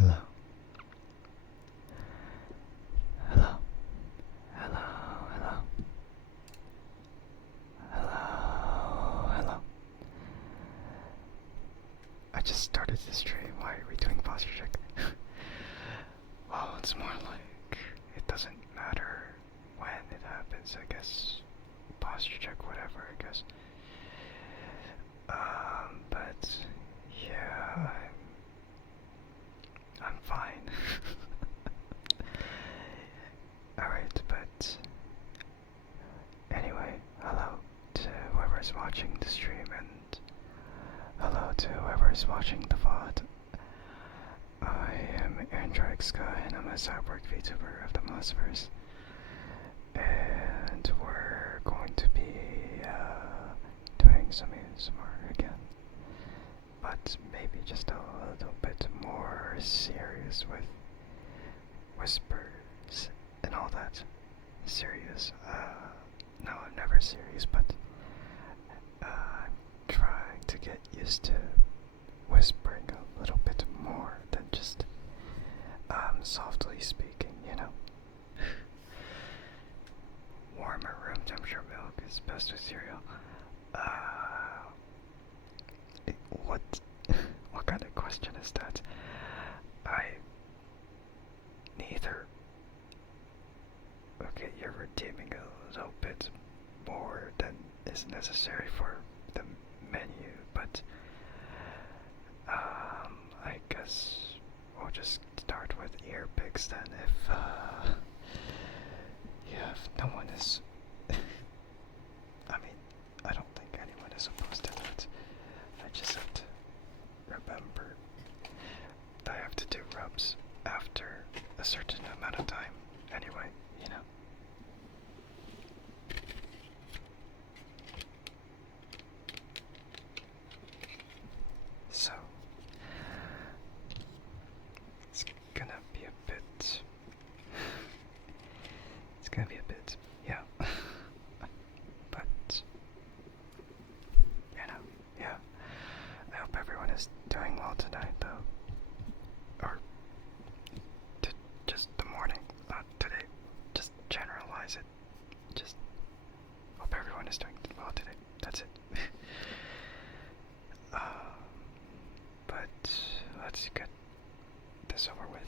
Hello. Hello. Hello. Hello. Hello. Hello. I just started this stream. Why are we doing posture check? Well, it's more like it doesn't matter when it happens, I guess. Posture check, whatever, I guess. But yeah, I'm fine. Alright, but anyway, hello to whoever's watching the stream, and hello to whoever's watching the VOD. I am Andrike Sky, and I'm a cyborg VTuber of the Mossverse. And we're going to be doing some ASMR again. But maybe just a little bit more serious with whispers and all that. Serious. No, I'm never serious, but I'm trying to get used to whispering a little bit more than just softly speaking, you know. Warmer room temperature milk is best with cereal. What kind of question is that? Neither. Okay, you're redeeming a little bit more than is necessary for the menu, but I guess we'll just start with ear picks then. If no one is, I mean, I don't think anyone is opposed to that. I just have to remember that I have to do rubs after a certain amount of time. Anyway, you know. So, it's gonna be a bit, yeah. But, you know, yeah. I hope everyone is doing well tonight, though. Or, just the morning, not today. Just generalize it. Just hope everyone is doing well today. That's it. But let's get this over with.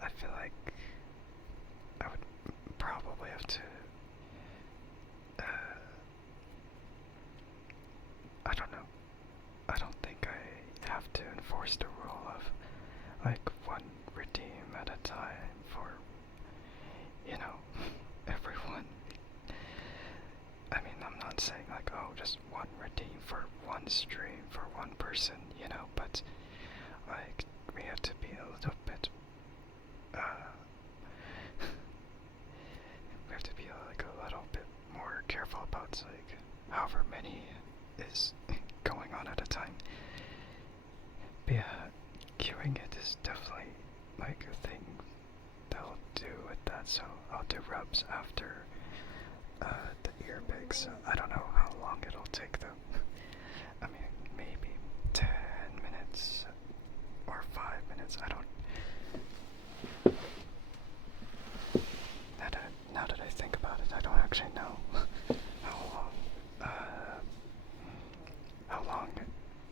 I feel like I would probably have to. I don't know. I don't think I have to enforce the rule of like one redeem at a time for, you know, everyone. I mean, I'm not saying like, oh, just one redeem for one stream for one person, you know, but like we have to be a little bit we have to be like a little bit more careful about like however many is going on at a time. But yeah, queuing it is definitely like a thing that I'll do with that, so I'll do rubs after the ear picks. I don't know how long it'll take though. I mean, maybe 10 minutes or 5 minutes, I don't. Now that I think about it, I don't actually know how long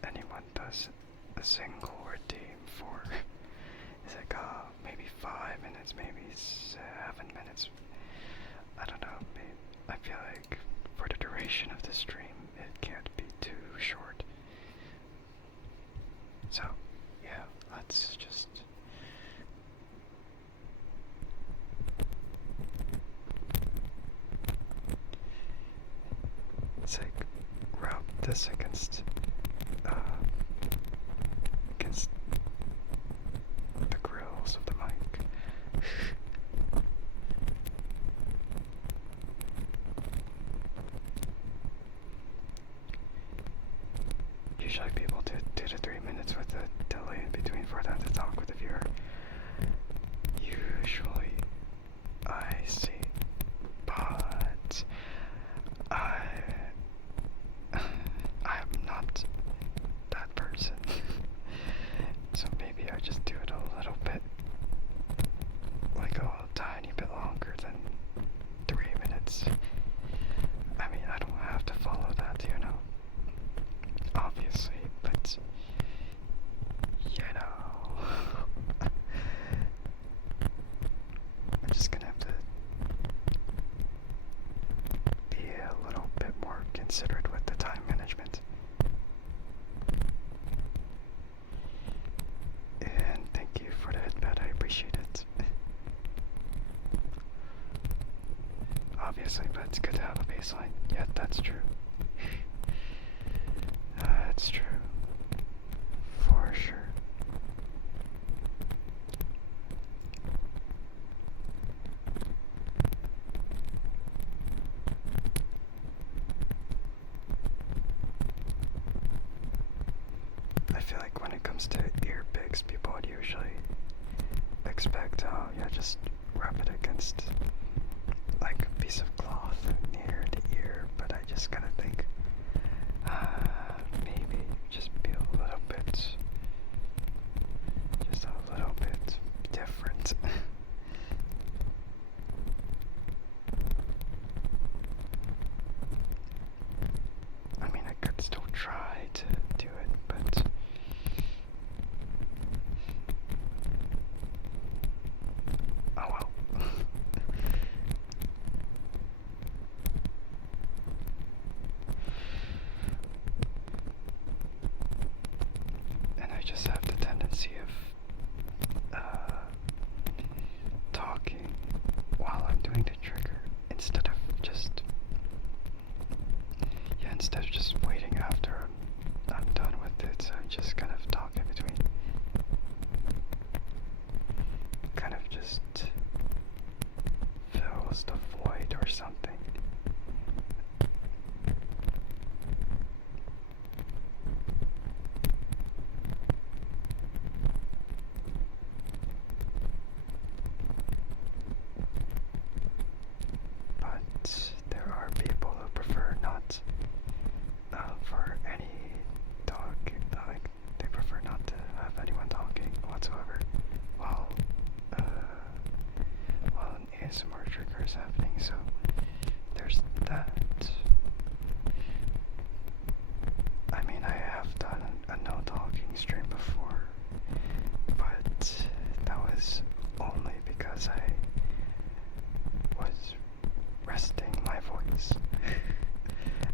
anyone does a single redeem for. It's like, maybe 5 minutes, maybe 7 minutes. I don't know, I feel like for the duration of the stream, it can't be too short. So, yeah, let's just. It's like rub this against the grills of the mic. Usually people do 2 to 3 minutes with a delay in between for them to talk with the viewer. Usually, I see, but I'm not that person. baseline. Yeah, that's true. That's true. For sure. I feel like when it comes to ear picks, people would usually expect, oh yeah, just rub it against like a piece of cloth near the ear, but I just kind of think, maybe just be a little bit, just a little bit different. I mean, I could still try to do it, but oh well. And I just have the tendency of talking while I'm doing the trigger instead of just waiting after I'm done with it. So I'm just kind of talking between, kind of just fills the void or something. But there are people who prefer not for any talk, like they prefer not to have anyone talking whatsoever while an ASMR trigger is happening. So there's that. I mean, I have done a no talking stream before, but that was only because I was resting my voice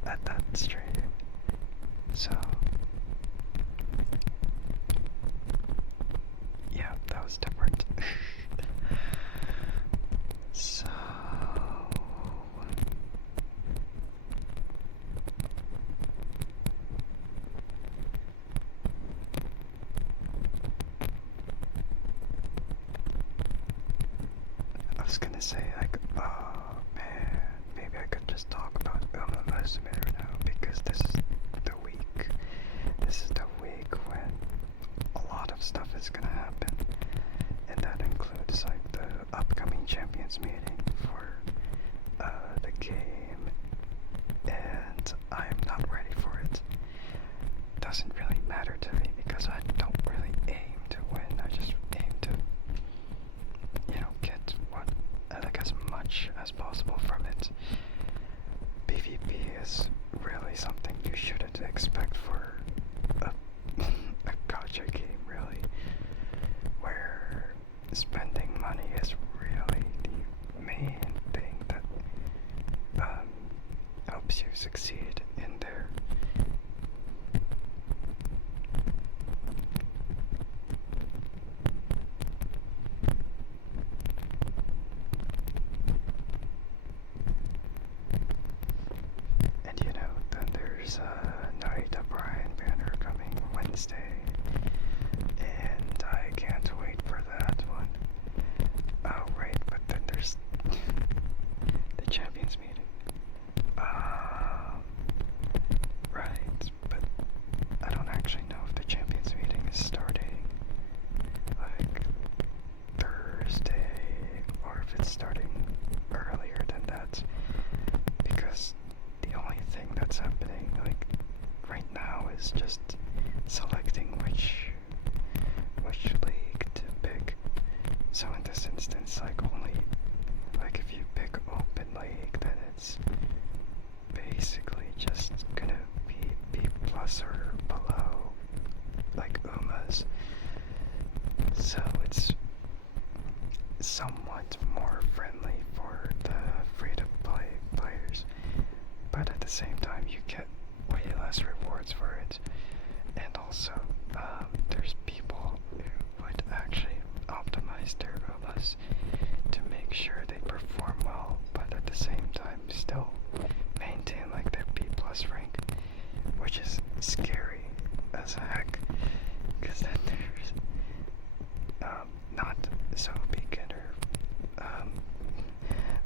at that stream. So yeah, that was different. So I was gonna say, like, oh man, maybe I could just talk about Uma's right now, because this is the week. This is the week when a lot of stuff is gonna happen, and that includes like the upcoming champions meeting for the game, and I am not ready for it. Doesn't really matter to me because I don't really aim to win. I just aim to, get what, like, as much as possible from it. PvP is really something you shouldn't expect for a gacha game, really, where spending money is really the main thing that helps you succeed in there. And then there's Narita Brian banner coming Wednesday, and I can't wait for that one. Oh right, but then there's the champions meeting. Right, but I don't actually know if the champions meeting is starting like Thursday or if it's starting earlier than that, because the only thing that's happening like right now is just selecting which league to pick. So in this instance, like, only like if you pick open league, then it's basically just gonna be B+ or below, like Uma's. So it's somewhat more friendly for the free-to-play players, but at the same time you get way less rewards for it. And also, there's people who would actually optimize their Umas to make sure they perform well, but at the same time still lowest rank, which is scary as heck, because then there's not so beginner,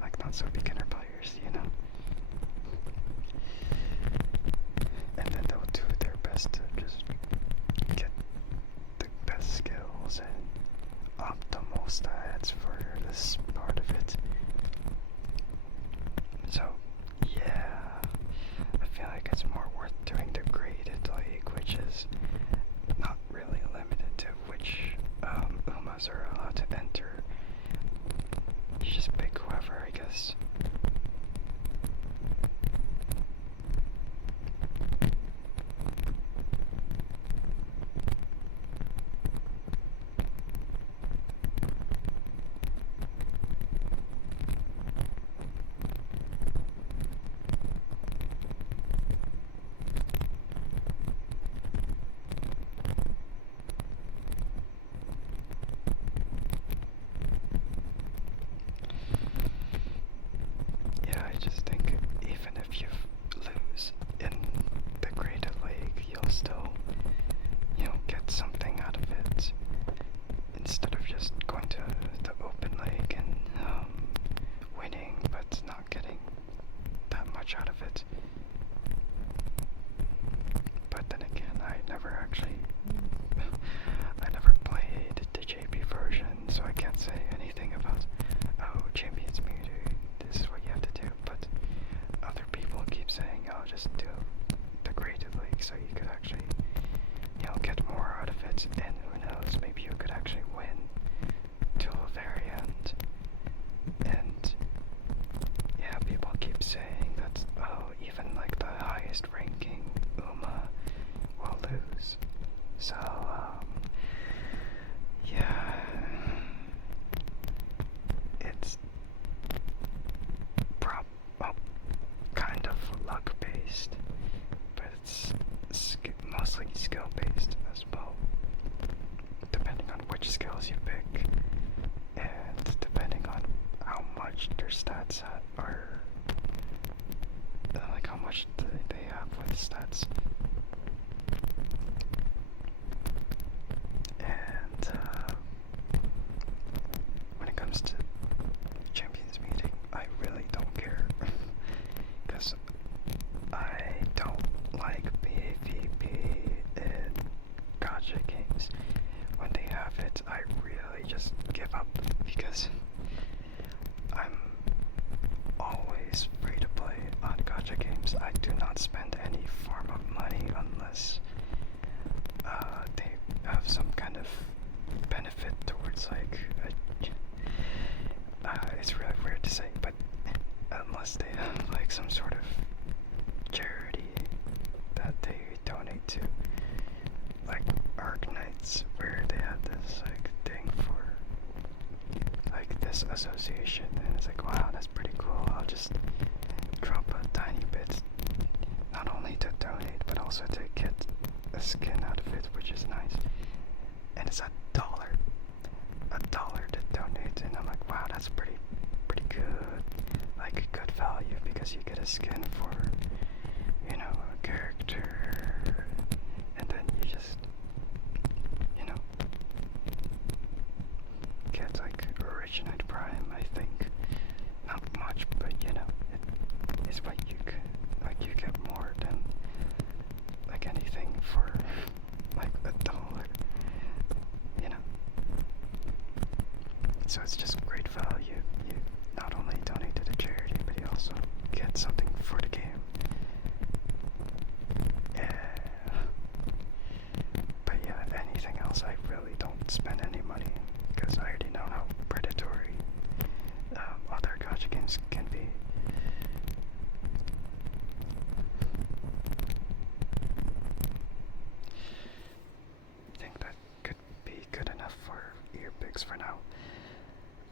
like not so beginner players, you know. And then they'll do their best to just get the best skills and optimal stats for this part of it. So, yeah, I feel like it's more worth doing the graded league, which is not really limited to which Umas are allowed to enter. You just pick whoever, I guess. Yeah, I just think even if you lose in the graded league, you'll still, get something out of it instead of just going to the open league and winning but not getting that much out of it. But then again, I never played the JP version, so I can't say anything about, oh, Champions Meter, this is what you have to do. But other people keep saying, oh, just do the graded league so you could actually, get more out of it, and who knows, maybe you could actually win till the very end. And yeah, people keep saying that, oh, even like the highest ranking Uma will lose. So, yeah, it's kind of luck based, but it's mostly skill based as well, depending on which skills you pick, and depending on how much their stats are, like how much they have with stats. And when it comes to Champions Meeting, I really don't care, because I don't like PvP in gacha games. When they have it, I really just give up, because I'm always free to play on gacha games. I do not spend any form of money unless they have some kind of benefit towards, like, it's really weird to say, but unless they have like some sort of charity that they donate to, like Arknights, where they had this like thing for like this association, and it's like, wow, that's pretty cool. I'll just drop a tiny bit, not only to donate but also to get a skin out of it, which is nice. And it's $1 to donate, and I'm like, wow, that's pretty good, like good value, because you get a skin for, a character, and then you just, get like Originate Prime, I think. Not much, but it is what you could, like, you get more than like anything for like $1, So it's just great value. You not only donate to the charity, but you also get something for the game. Yeah. But yeah, anything else, I really don't spend any money, because I already know how predatory other gacha games can be. I think that could be good enough for ear picks for now.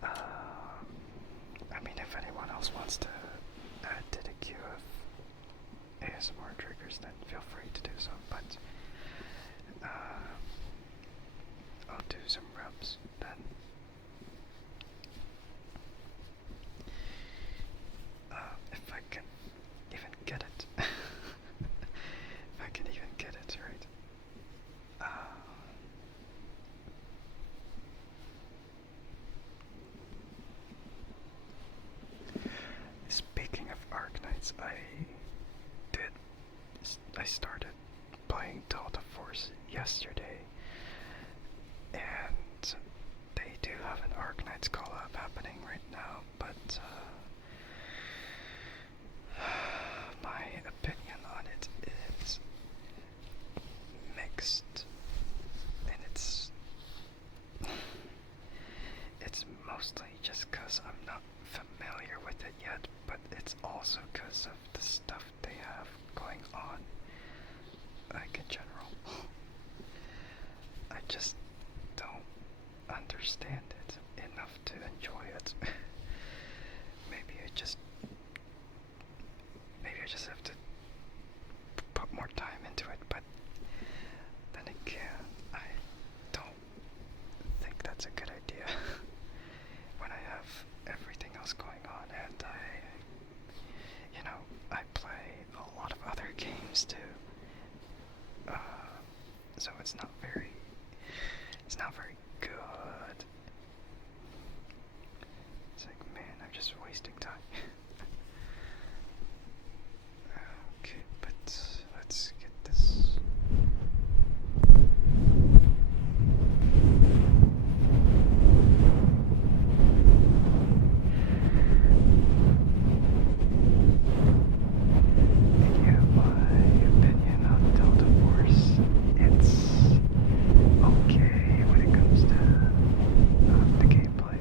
I mean, if anyone else wants to add to the queue of ASMR triggers, then feel free to do so, but I'll do some rubs then. If I can even get it. yesterday, and they do have an Arknights collab happening right now, but my opinion on it is mixed, and it's mostly just because I'm not familiar with it yet, but it's also because of the stuff they have going on, like in general. I just don't understand it enough to enjoy it. maybe I just have to put more time into it, but then again, I don't think that's a good idea when I have everything else going on, and I play a lot of other games too. So it's not very good. It's like, man, I'm just wasting time. Okay, but let's get this. Yeah, my opinion on Delta Force, it's okay when it comes to the gameplay.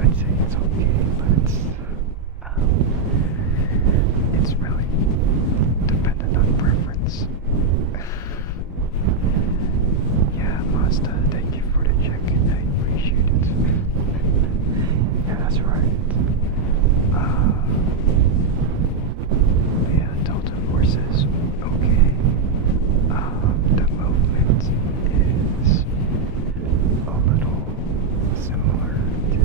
I'd say it's okay, but it's really dependent on preference. Yeah, Mazda, thank you for the check. I appreciate it. Yeah, that's right. Yeah, Delta Force is okay. The movement is a little similar to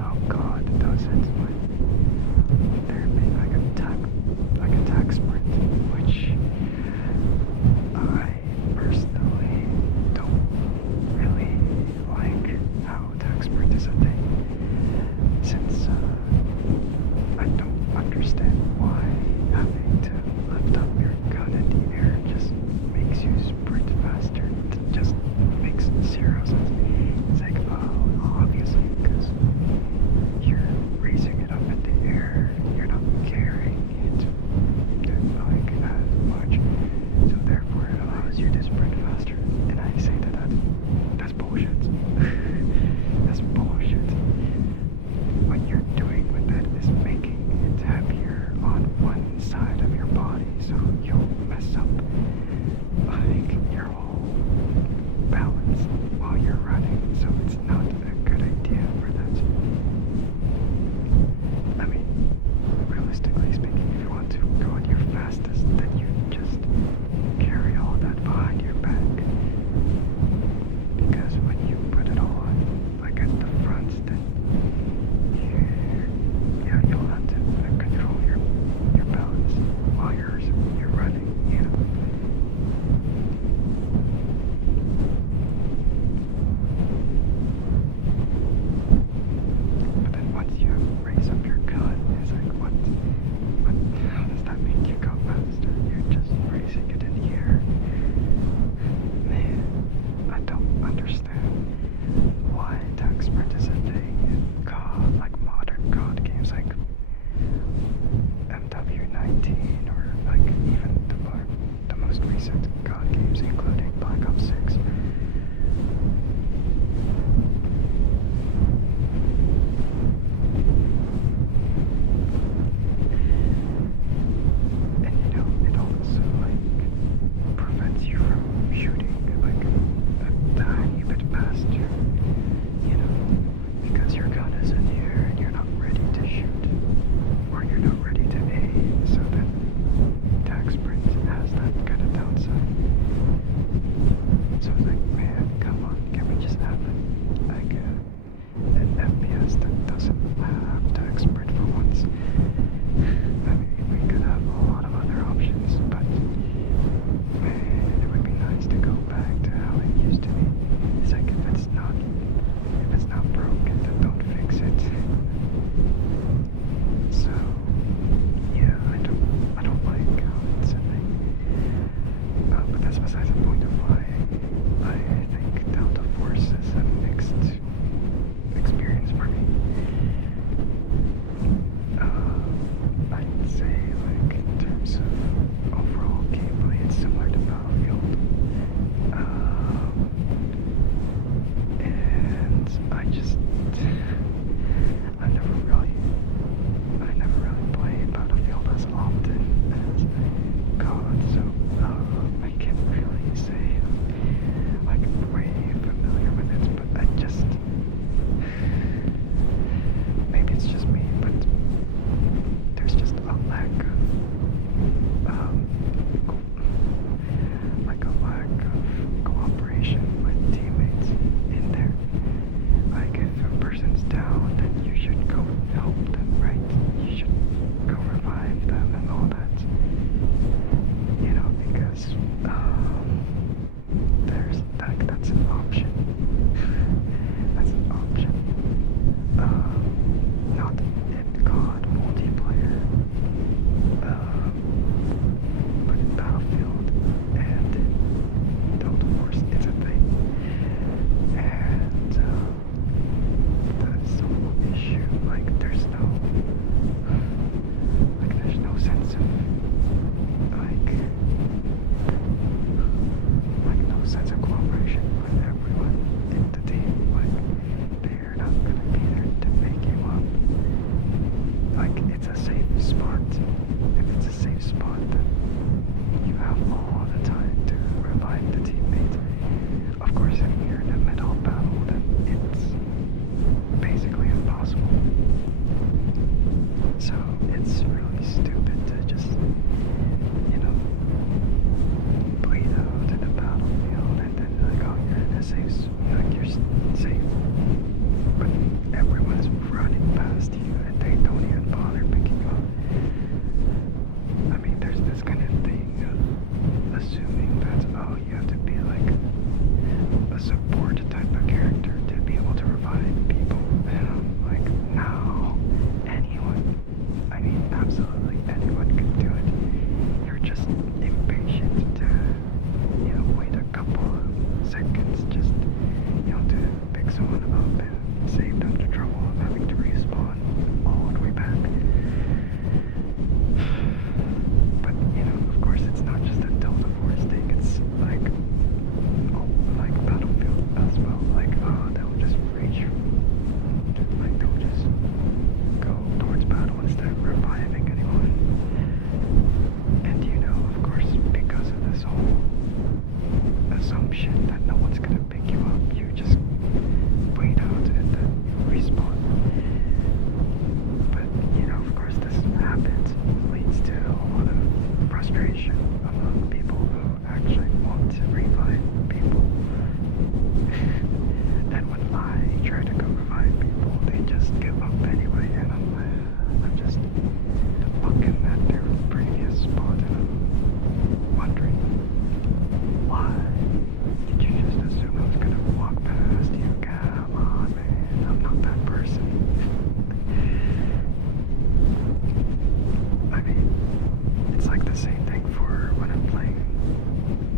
how God does it, but there being like a attack sprint, which I personally don't really like how attack sprint is a thing, since I don't understand why having to lift up your gun in the air just makes you sprint faster. It just makes zero sense. It's like, obviously, because you're raising it up in the air, you're not carrying it like as much, so therefore it allows you to sprint faster. And I say that's bullshit. That's bullshit. What you're doing with it is making it heavier on one side of your body, so you'll mess up like your whole balance while you're running. So it's not a good idea for that. I mean, realistically speaking, if you want to go on your fastest, then you just carry all that behind your back. Because when you put it all on, like at the front, then you'll have to control your balance while you're running, But then once you raise up your gun, it's like, how does that make you go faster? You're just raising it in the air. Man, I don't understand why attack sprint is a thing in COD, like modern COD games like MW19 or like even the most recent COD games, including Black Ops 6. And it also like prevents you from shooting like a tiny bit faster, because your gun is in the air and you're not ready to shoot, or you're not ready to aim, so then attack sprint has that kind of downside. So it's like, among people who actually want to revive people. And when I try to go revive people, they just give up anyway, and I'm just looking at their previous spot and I'm wondering, why did you just assume I was gonna walk past you? Come on, man, I'm not that person. I mean, it's like the same thing for when I'm playing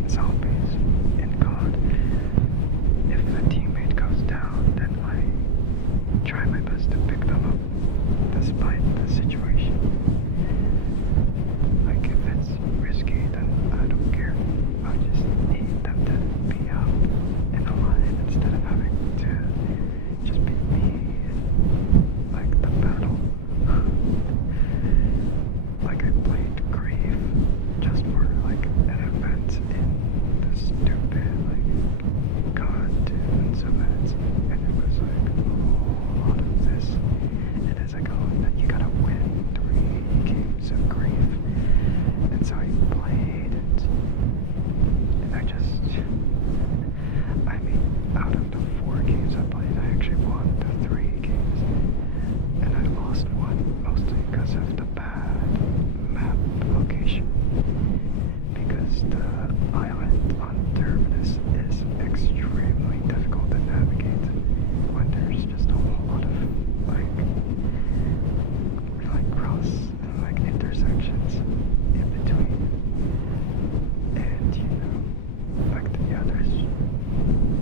zombies in COD. If a teammate goes down, then I try my best to pick them up despite the situation. Like if it's risky, then I don't care. I just need them to be out and alive instead of having to just be me in like the battle. Like I played Grief just for like an event in the stupid like COD tunes events, and it was like a lot of this. And it's like, oh, you gotta win 3 games of Grief. And so I played it, and I mean, out of the 4 games I played, I actually won the 3 games, and I lost one, mostly because of the bad map location, because the island on Terminus is extremely difficult to navigate when there's just a whole lot of, like cross, like, intersections in between, and, you know, like, yeah, there's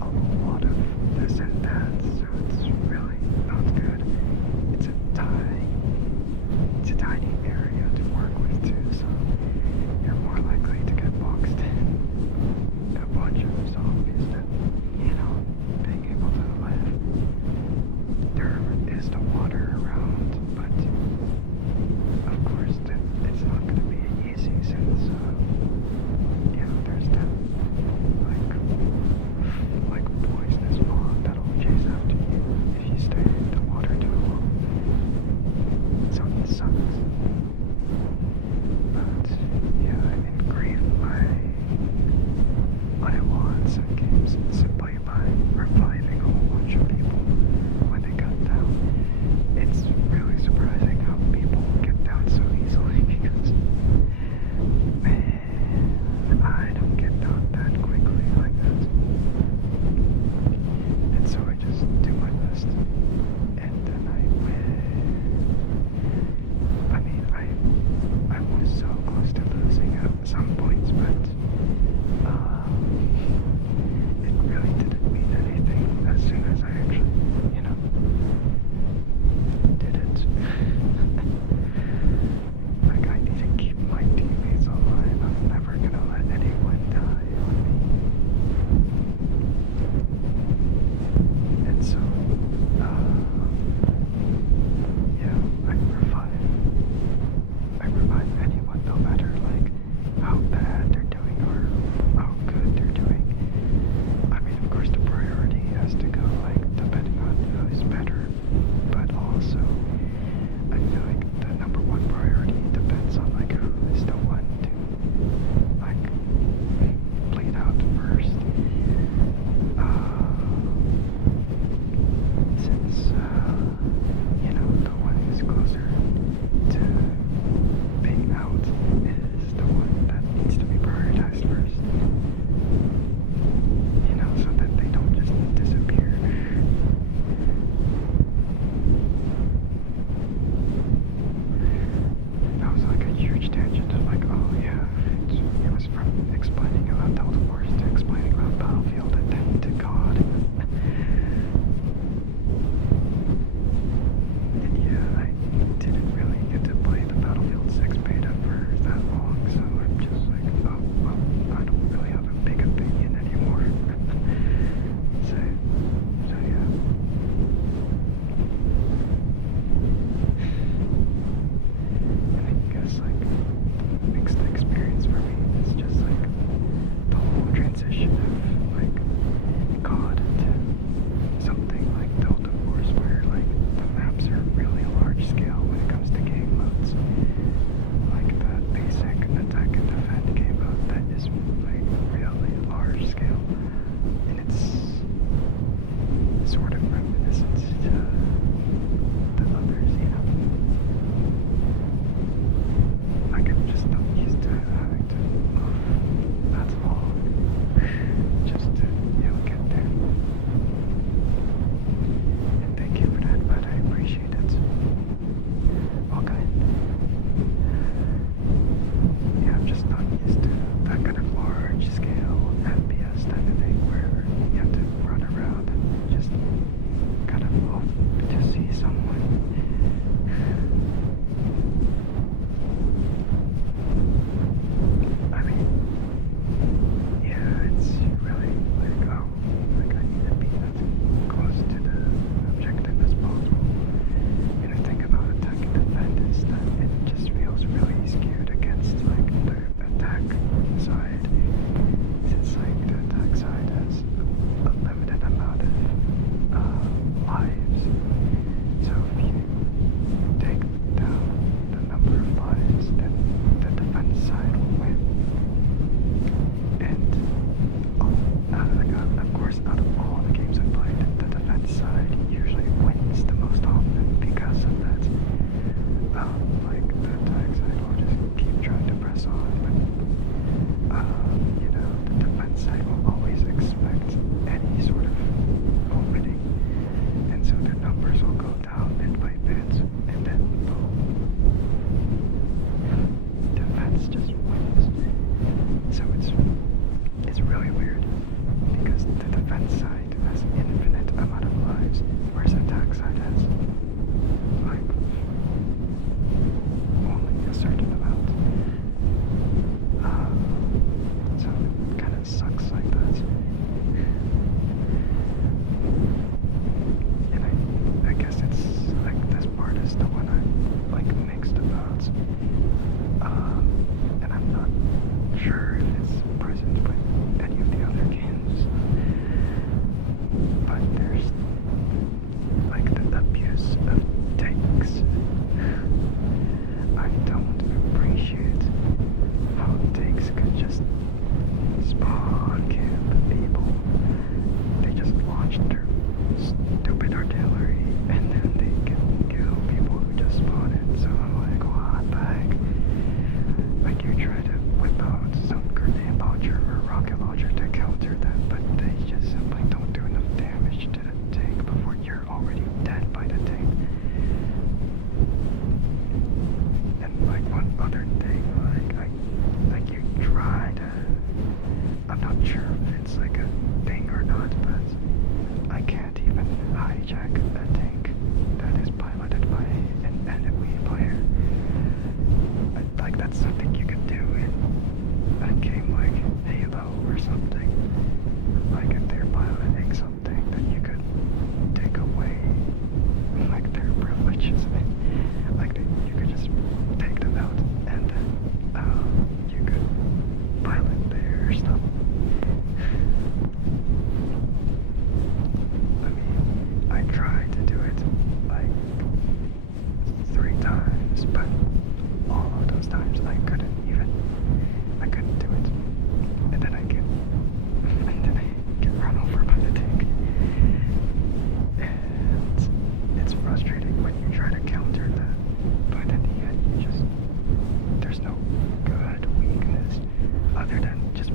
a lot of this and that, so it's really not good. It's a tiny area to work with too, so you're more likely to get boxed in a bunch of zombies than, you know, being able to live. There is the water around, but of course it's not going to be easy since, you know, there's that, like poisonous fog that'll chase after you if you stay in the water too long. So it sucks. But yeah, in Grief, I won some games simply by reviving a whole bunch of people when they got down. It's really surprising how people get down so easily because, man, I don't get down that quickly like that. And so I just do my best, and then I win. I mean, I was so close to losing at some points, but it really didn't mean anything as soon as I actually, you know, did it. Like, I need to keep my teammates alive. I'm never gonna let anyone die on me. And so, yeah, I revive anyone, no matter, like, how bad they're doing or how good they're doing. I mean, of course, the priority has to go, like, depending on who's better, but also, I feel like the #1 priority depends on, like, who is the one to, like, bleed out first. Since, you know, the one who's closer to being out is the one that needs to be prioritized first. You know, so that they don't just disappear. That was like a huge tangent of like, oh yeah, it was from explaining about Delta Force to explaining about Battlefield and then to COD. And yeah, I didn't really get to play the Battlefield 6 beta for that long, so I'm just like, oh, well, I don't really have a big opinion anymore. So yeah. And I guess, like, the mixed experience for me is just, like, the whole transition of side, since like the attack side has a limited amount of lives. So if you take down the number of lives, then the defense side will win. And of course, out of all the games I played, the defense side usually wins the most often because of that. Like the attack side will just keep trying to press on, but you know, the defense side will always expect any sort of opening, and so their numbers will go down bit by bit, and then boom, defense just wins. So it's really weird because the defense side has infinite amount of lives, whereas the attack side has like only a certain amount. So it kind of sucks like that. And I guess it's like this part is the one I'm like mixed about. And I'm not sure if it's present with any of the other games. But there's like the abuse of tanks. I don't appreciate how tanks could just spawn camp people. They just launch their stupid artillery and then they can kill people who just spawn in. So I'm like, what the heck? Like you try to whip out some grenade launcher or rocket launcher to counter them, but they just simply don't do enough damage to the tank before you're already dead by the tank. And like one other thing, like you try to, I'm not sure if it's like a thing or not, but I can't even hijack a tank that is piloted by an enemy player. Like that's something you can do in a game like Halo or something. Like if they're piloting something, then you could take away like their privileges. Like you could just take them out and then you could pilot their stuff. I mean, I tried to do it like 3 times, but all of those times I couldn't do it. And then I get run over by the tank. And it's frustrating when you try to counter that, but in the end there's no good weakness other than just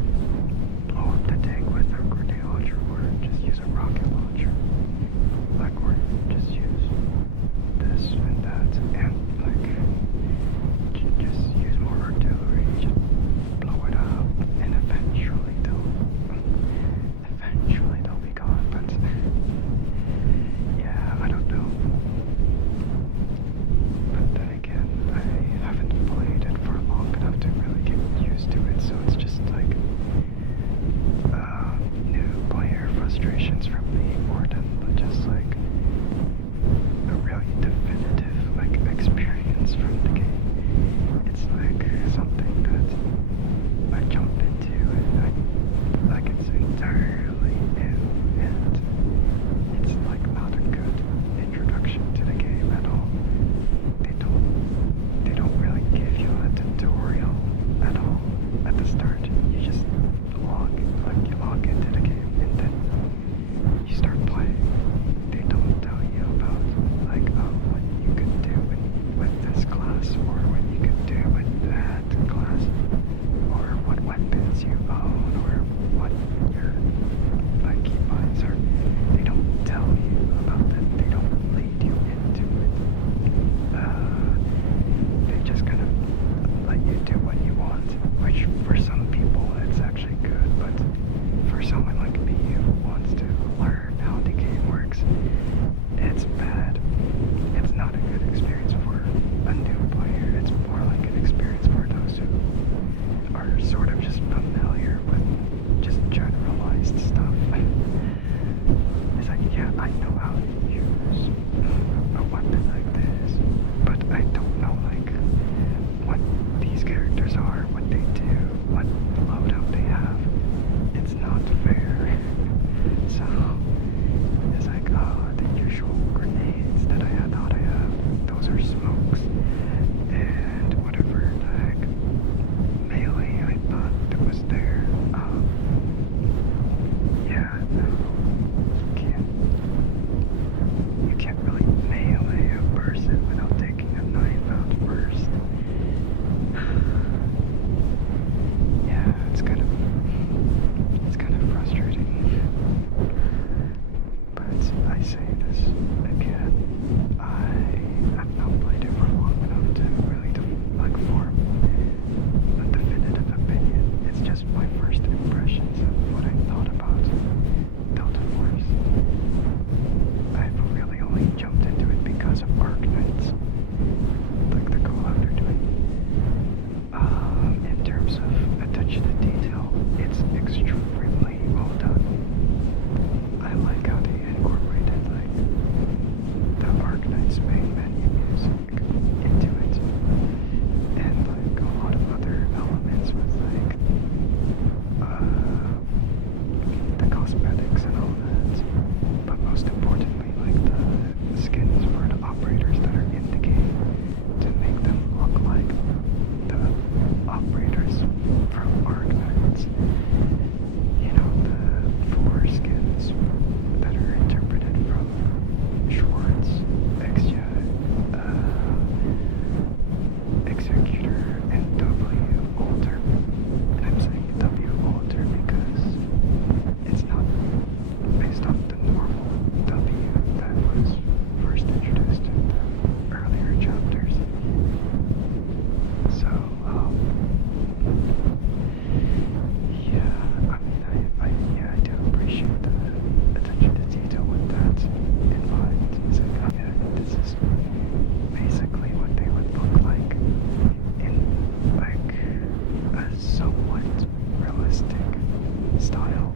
blow up the tank with a grenade launcher or just use a rocket launcher. Like, or just use this and that, and like just use more artillery, just blow it up, and eventually they'll be gone. But yeah, I don't know. But then again, I haven't played it for long enough to really get used to it, so it's just like new player frustrations from me more than just like a really definitive like experience from the game. It's like something that I jump into and like it's entirely new, and it's like not a good introduction to the game at all. They don't really give you a tutorial at all at the start. You just log into the game and then you start playing. They don't tell you about like what you can do with this class just my first impressions of what I thought about Delta Force. I've really only jumped into it because of Arc Knights, like the call-out they're doing. In terms of attention to detail, it's extremely well done. I like how they incorporated like the Arc Knight's main menu music into it, and like a lot of other elements with like the cosmetics and all that. But most importantly, like the skins for the operators that are in the game to make them look like the operators from Arc Knights. You know, the four skins that are interpreted from Schwartz, Exia, Executor, and W Alter. And I'm saying W Alter because it's not based on the normal W that was first introduced in the earlier chapters. So, yeah, I mean, I do appreciate the attention to detail with that in mind. It's like, I mean, this is basically what they would look like in, like, a somewhat realistic style.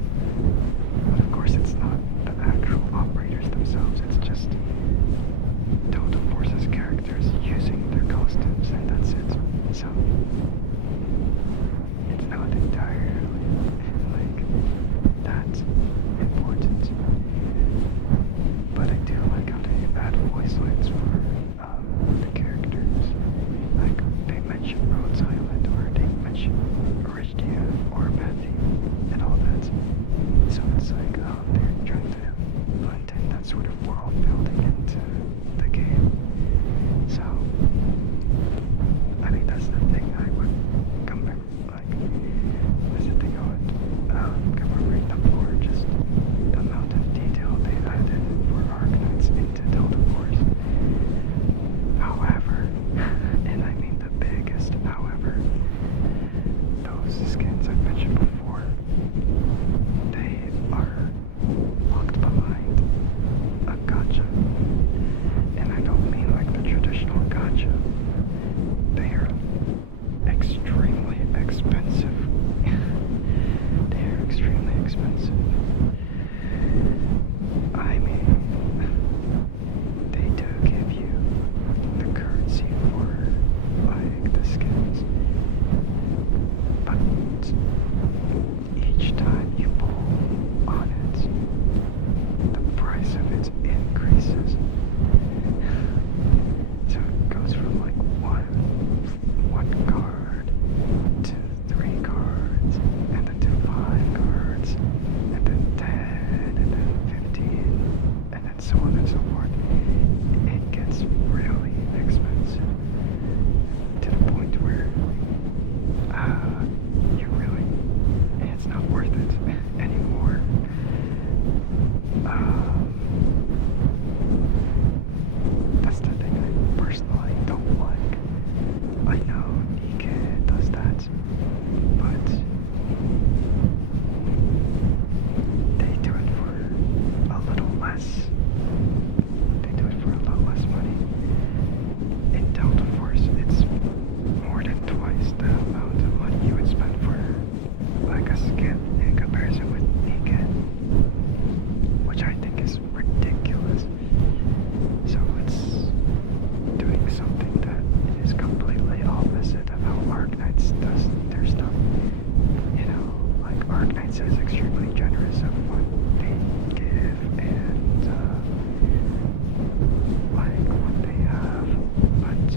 But of course, it's not the actual operators themselves, it's just Delta Force's characters using their costumes, and that's it. So, it's not entirely, like, that important. But I do like how they add voice lines for the characters. Like, they mention Rhodes Island, or they mention Aridia, or Matthew, and all that. So it's like, they're trying to blend in that sort of world building into the game. So, I think that's the thing I would that's the thing I would commemorate them for, just the amount of detail they added for Arc Knights into Delta Force. However, and I mean the biggest however, those skins I mentioned before, they are locked behind a gacha. And I don't mean like the traditional gacha. They are extremely expensive. They are extremely expensive. I mean, they do give you the currency for like the skins, but each time you pull on it, the price of it increases. So it goes from like one card to 3 cards, and then to 5 cards, and then 10, and then 15, and then so on and so forth. It gets really expensive to the point where it's not worth it anymore. That's the thing I personally don't like. I know Ike does that, but they do it for a little less. They do it for a lot less money. In Delta Force, it's more than twice the amount of money you would spend for like a skin in comparison with Ike, which I think is ridiculous. So it's doing something that is completely opposite of how Arc Knights does their stuff. You know, like Arc Knights is extremely generous of what they give and like what they have, but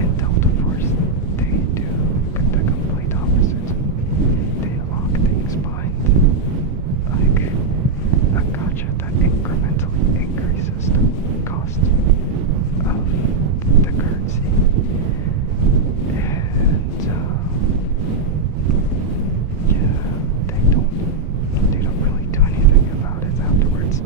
in Delta Force they do the complete opposite. They lock things behind like a gacha that incrementally increases the cost of the currency, and yeah, they don't really do anything about it afterwards.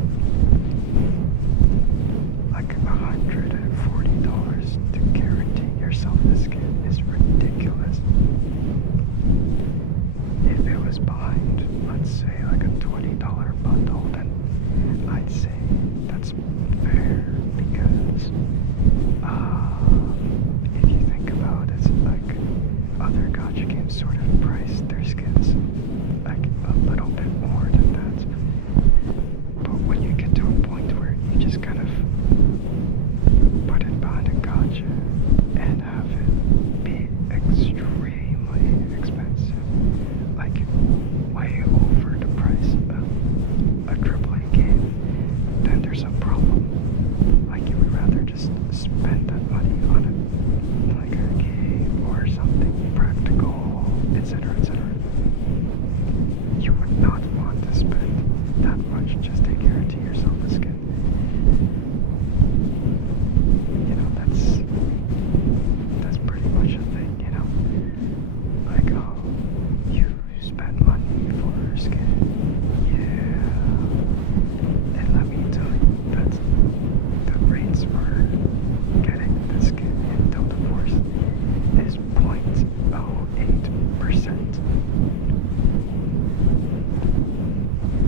Like $140 to guarantee yourself the skin is ridiculous. If was behind, let's say, like a $20 bundle, then I'd say that's fair because if you think about it, like other gacha games sort of price their skins like a little bit more than that. But when you get to a point where you just kind of put it behind a gacha and have it be extremely expensive, like way over the price of a AAA game, then there's a problem. Like you would rather just spend that money on it, like a game or something practical, etc., etc. You would not want to spend that much just to guarantee yourself a skin. You know, that's pretty much a thing, you know? Like, oh, you spend money for a skin. Yeah. And let me tell you that the rates for getting the skin in Delta Force is 0.08%.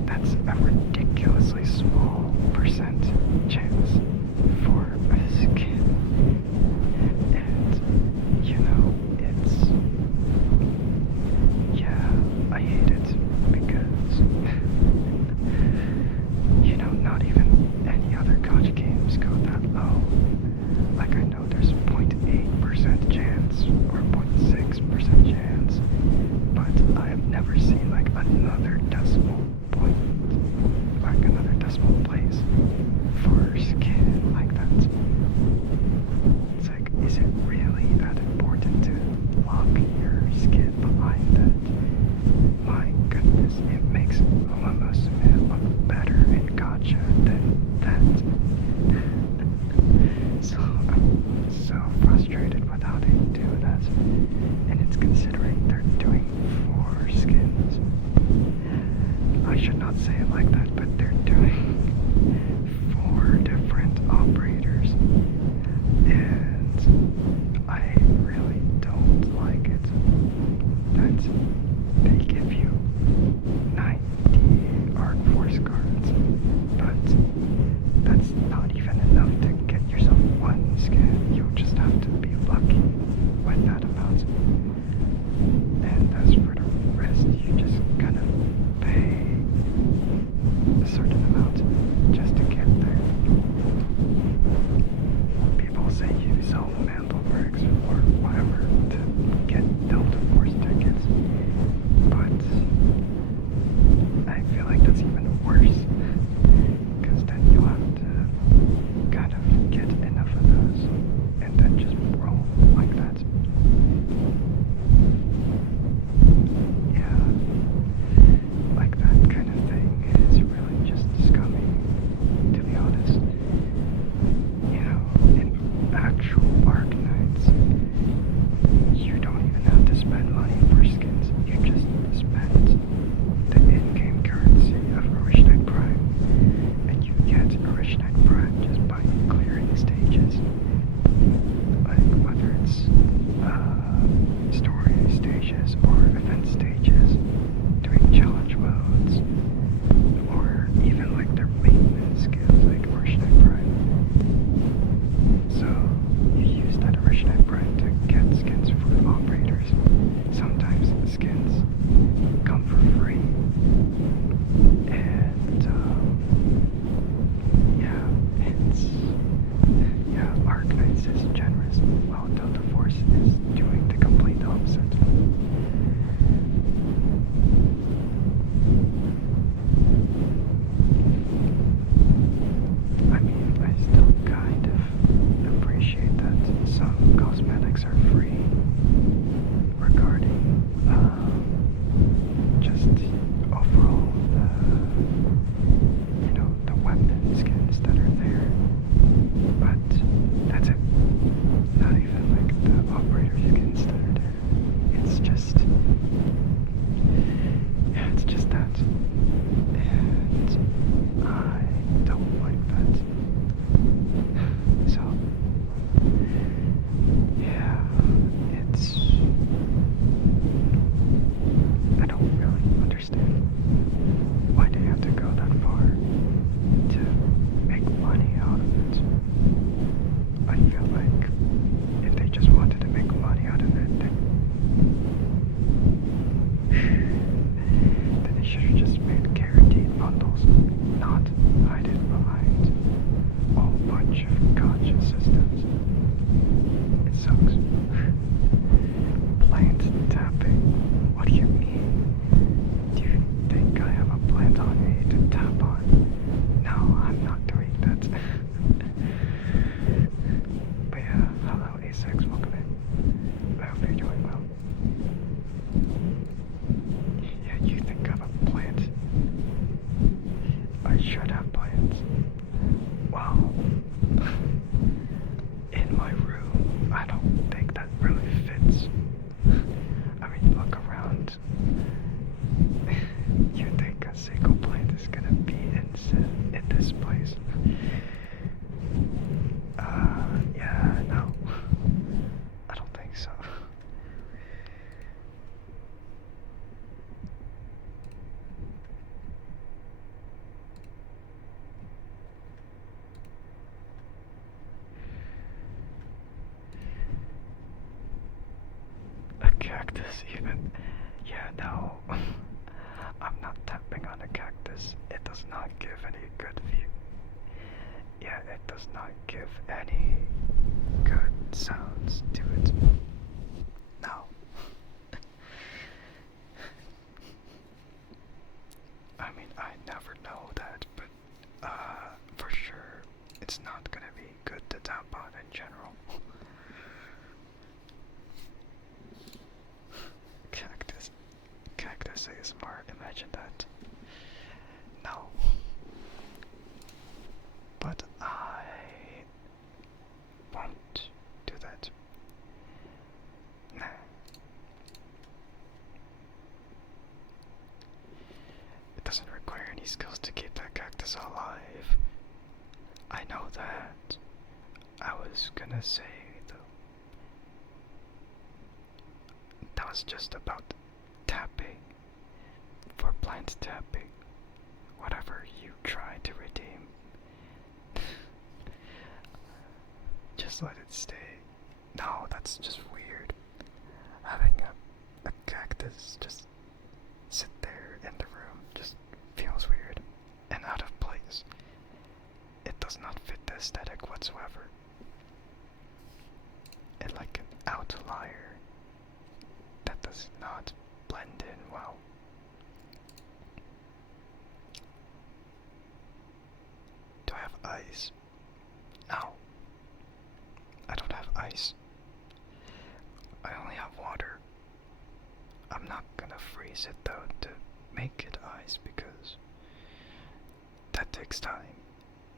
That's a ridiculously small percent chance for a skin. And, you know, it's... yeah, I hate it because, you know, not even any other gacha games go that low. Like, I know there's 0.8% chance or 0.6% chance, but I have never seen, like, another decimal point, like another decimal place for skin like that. It's like, is it really that important to lock your skin behind that? My goodness, it makes almost look better in gacha than that. So I'm so frustrated with how they do that, and it's considering they're doing 4 skins. I should not say it like that, but they're doing 4 different operators, and I really don't like it that they give you 90 Arc Force cards, but that's not even enough to get yourself 1 skin. You'll just have to be lucky with that amount. And as for the rest, you just kind of pay a certain amount just to get bundles, not hide it behind a whole bunch of gotcha systems. It sucks. Plant tapping. What do you mean? Do you think I have a plant on me to tap on? No, I'm not doing that. But yeah, hello A6, welcome in. I hope you're doing well. Yeah, you think I have a plant? I should have plants. Well, in my room, I don't think that really fits. I mean, look around. You think a single plant is gonna be in this place? Yeah, no. I don't think so. A cactus even? Yeah, no. I'm not tapping on a cactus. It does not give any good view. Yeah, it does not give any good sounds to it. No. I mean, I never know that, but for sure, it's not gonna be good to tap on in general. Cactus ASMR, imagine that. No. But I won't do that. Nah. It doesn't require any skills to keep that cactus alive. I know that. I was gonna say, though, that was just about tapping. For plant tapping. Whatever you try to redeem. Just let it stay. No, that's just weird. Having a cactus just sit there in the room just feels weird and out of place. It does not fit the aesthetic whatsoever. It's like an outlier that does not blend in well. Do I have ice? No. I don't have ice. I only have water. I'm not gonna freeze it though to make it ice because that takes time.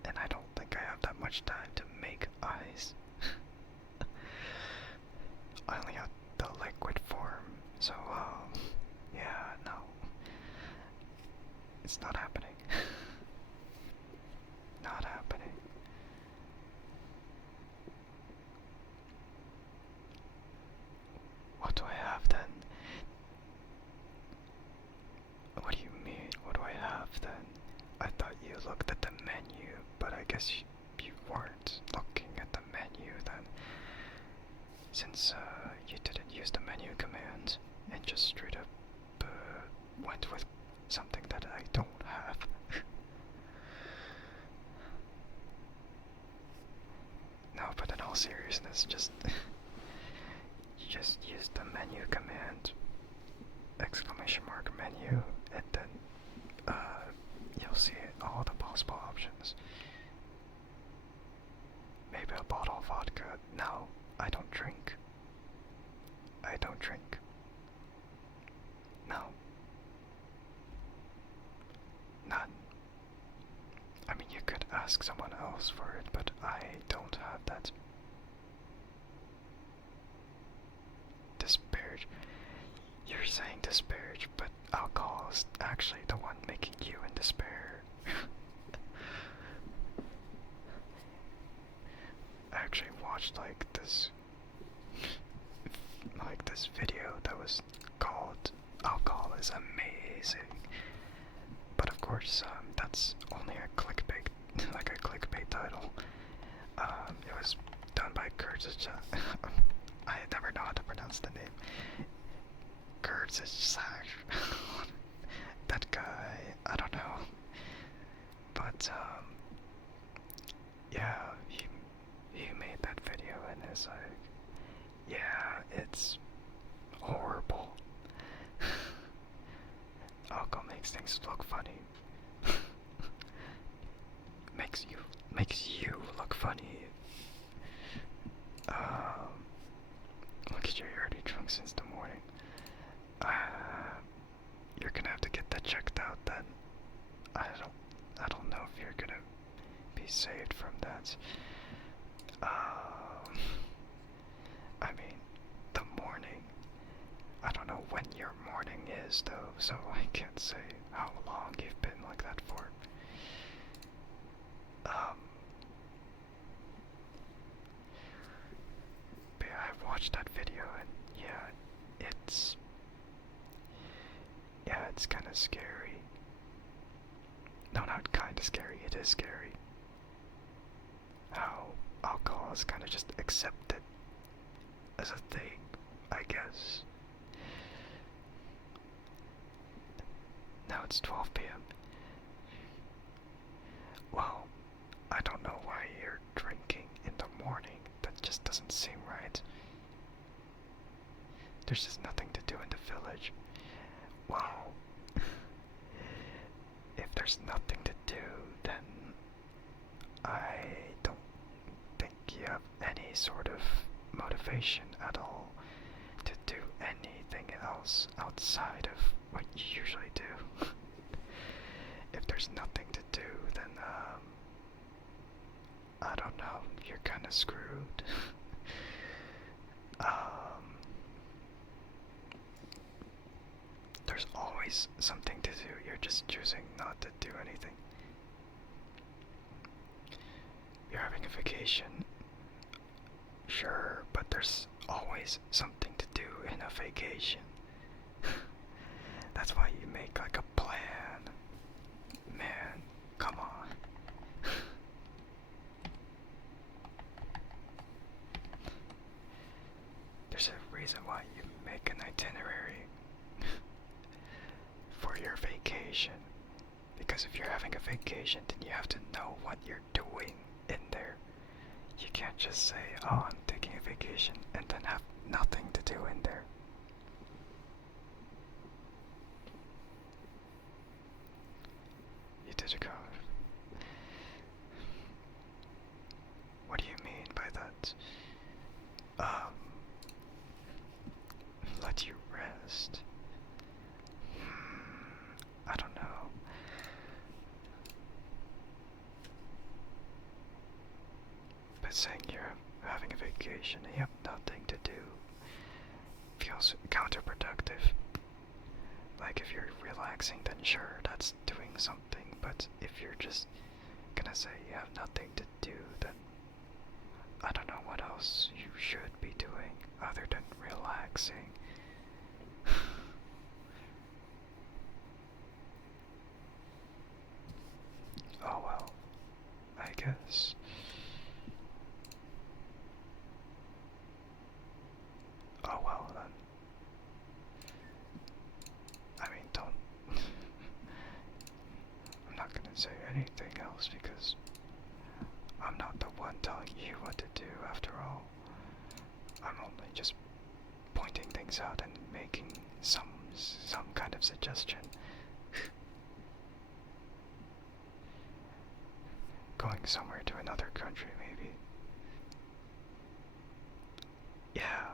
And I don't think I have that much time to make ice. I only have the liquid form, so yeah, no. It's not happening. Not happening. What do I have then? What do you mean, what do I have then? I thought you looked at the menu, but I guess you weren't looking at the menu then. Since you didn't use the menu command and just straight up went with something that I don't have. No, but in all seriousness, just use the menu command, exclamation mark menu, and then you'll see all the possible options. Maybe a bottle of vodka. No, I don't drink. I don't drink. No. None. I mean, you could ask someone else for it, but I don't have that. Disparage. You're saying disparage, but alcohol is actually the one making you in despair. I actually watched this video that was called "Alcohol is Amazing," but of course that's only a clickbait, like a clickbait title. It was done by I never know how to pronounce the name. That guy, I don't know. makes things look funny. makes you look funny. Look at you, you're already drunk since the morning. You're gonna have to get that checked out then. I don't know if you're gonna be saved from that. I mean, the morning. I don't know when your morning is though, so I can't say how long you've been like that for. But yeah, I've watched that video and it's kind of scary. No, not kind of scary, it is scary. How alcohol is kind of just accepted as a thing, I guess. Now it's 12 p.m. Well, I don't know why you're drinking in the morning. That just doesn't seem right. There's just nothing to do in the village. Well, if there's nothing to do, then I don't think you have any sort of motivation at all to do anything else outside of what you usually do. If there's nothing to do, then I don't know, you're kind of screwed. There's always something to do, you're just choosing not to do anything. You're having a vacation, sure, but there's always something to do in a vacation. That's why you make like a plan. Man, come on. There's a reason why you make an itinerary for your vacation. Because if you're having a vacation, then you have to know what you're doing in there. You can't just say, oh, I'm taking a vacation, and then have nothing to do in there. You did a code. What do you mean by that? Let you rest. I don't know. But saying you're having a vacation and you have nothing to do feels counterproductive. Like if you're relaxing, then sure, that's doing something. But if you're just gonna say you have nothing to do, then I don't know what else you should be doing other than relaxing. Oh well, I guess. Oh well then. I mean, don't. I'm not gonna say anything else because I'm not the one telling you what to do after all. I'm only just pointing things out and making some kind of suggestion. Going somewhere to another country, maybe. Yeah.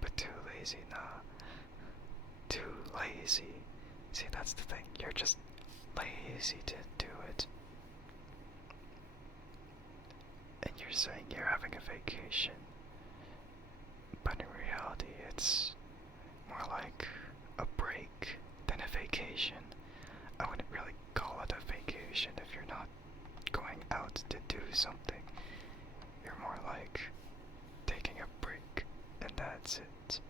But too lazy, nah. Too lazy. See, that's the thing. You're just lazy to do it. And you're saying you're having a vacation. But in reality, it's more like a break than a vacation. I wouldn't really call it a vacation if you're not going out to do something. You're more like taking a break, and that's it.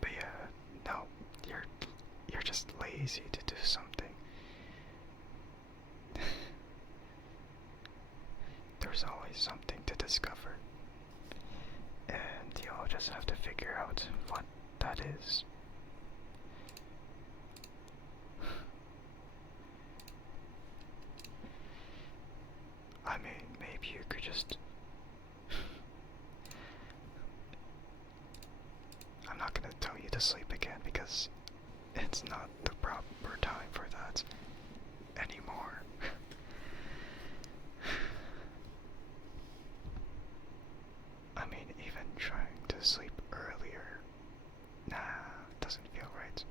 But yeah, no, you're just lazy to do something. There's always something to discover. And you'll just have to figure out what that is. I mean, maybe you could just to sleep again because it's not the proper time for that anymore. I mean, even trying to sleep earlier, nah, doesn't feel right.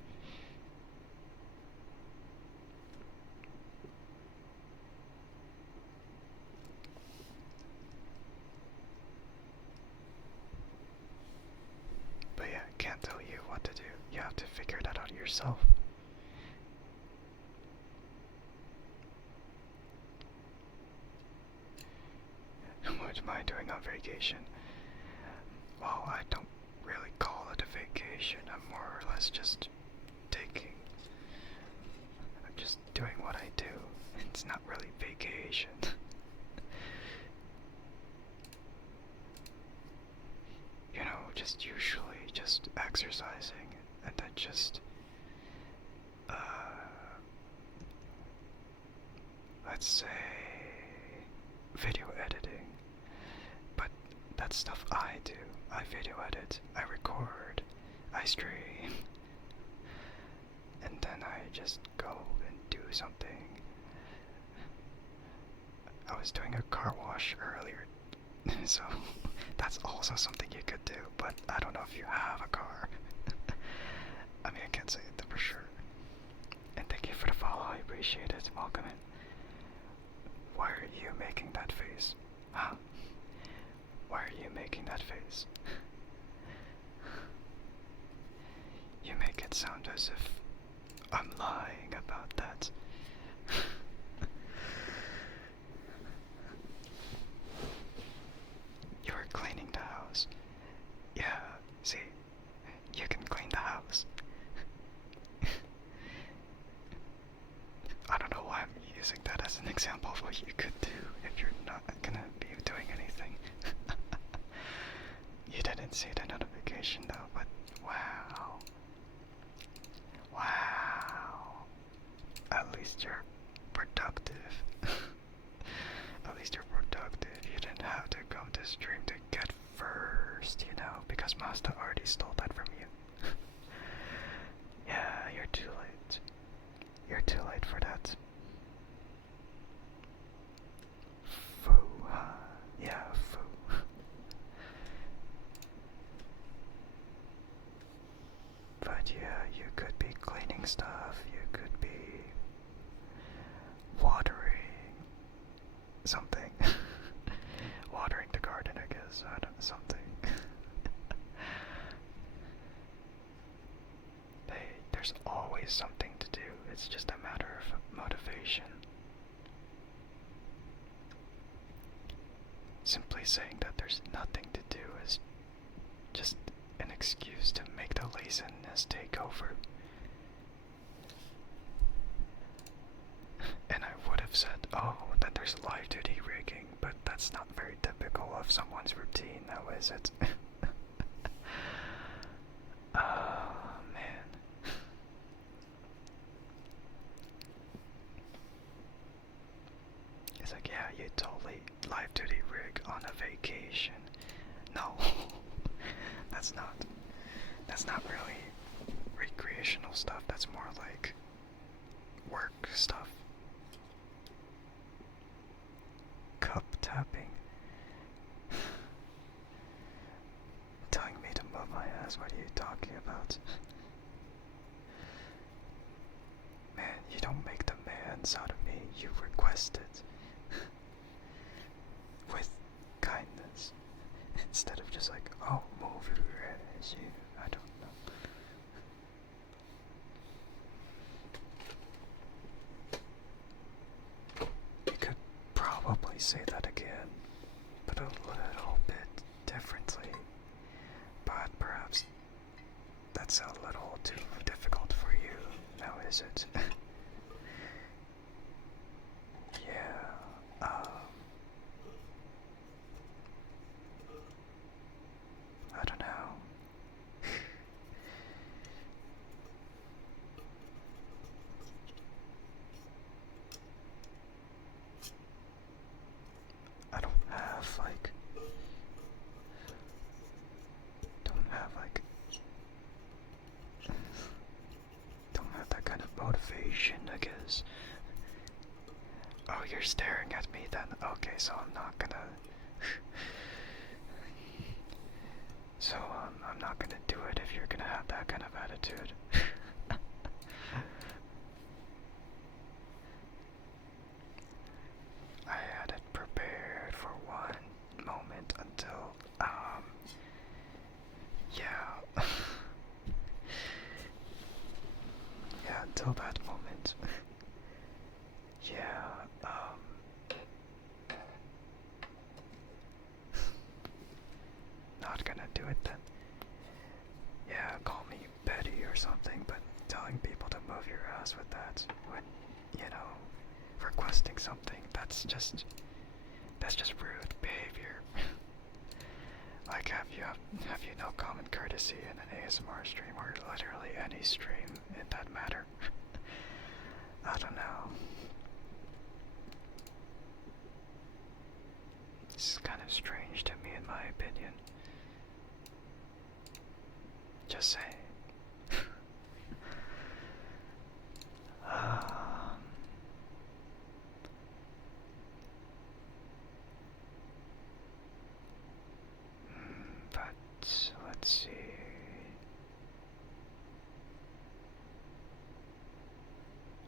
But yeah, I can't tell you what to do. You have to figure that out yourself. What am I doing on vacation? Well, I don't really call it a vacation. I'm more or less just I'm just doing what I do. It's not really vacation. You know, just usually just exercising and then just, let's say, video editing. But that's stuff I do. I video edit, I record, I stream, and then I just go and do something. I was doing a car wash earlier, so that's also something you could do, but I don't know if you have a car. I mean, I can't say it for sure. And thank you for the follow, I appreciate it. Welcome in. Why are you making that face? Huh? Why are you making that face? You make it sound as if I'm lying about that. You were cleaning the house. Yeah, see, you can clean the house. I don't know why I'm using that as an example of what you could do if you're not gonna be doing anything. You didn't see the notification though, but wow. Wow. At least you're productive. At least you're productive. You didn't have to come to stream to get first, you know, because Mazda already stole that from you. Yeah, you're too late. You're too late for that. Foo, huh? Yeah, foo. But yeah, you could be cleaning stuff, you could be watering something. Watering the garden, I guess. I don't know, something. Hey, there's always something to do. It's just a matter of motivation. Simply saying that there's nothing to do is just an excuse to make the laziness take over. And I would have said, oh, that there's live duty rigging, but that's not very typical of someone's routine now, is it? Oh, man. It's like, yeah, you totally live duty rig on a vacation. No, that's not really recreational stuff. That's more like work stuff. Cup tapping. Telling me to move my ass, what are you talking about? Man, you don't make demands out of me, you request it. With kindness. Instead of just like, oh, move your ass, you, I don't know. You could probably say that again, but a little bit differently. But perhaps that's a little too difficult for you, now is it? Yeah, I don't know. I don't have like so I'm not gonna. So, I'm not gonna do it if you're gonna have that kind of attitude. I had it prepared for one moment until, yeah. Yeah, until that moment. Yeah, not gonna do it then. Yeah, call me Betty or something, but telling people to move your ass with that when, you know, requesting something, that's just rude behavior. Like, have you no common courtesy in an ASMR stream or literally any stream in that matter? I don't know. It's kind of strange to me in my opinion. Just saying. But let's see.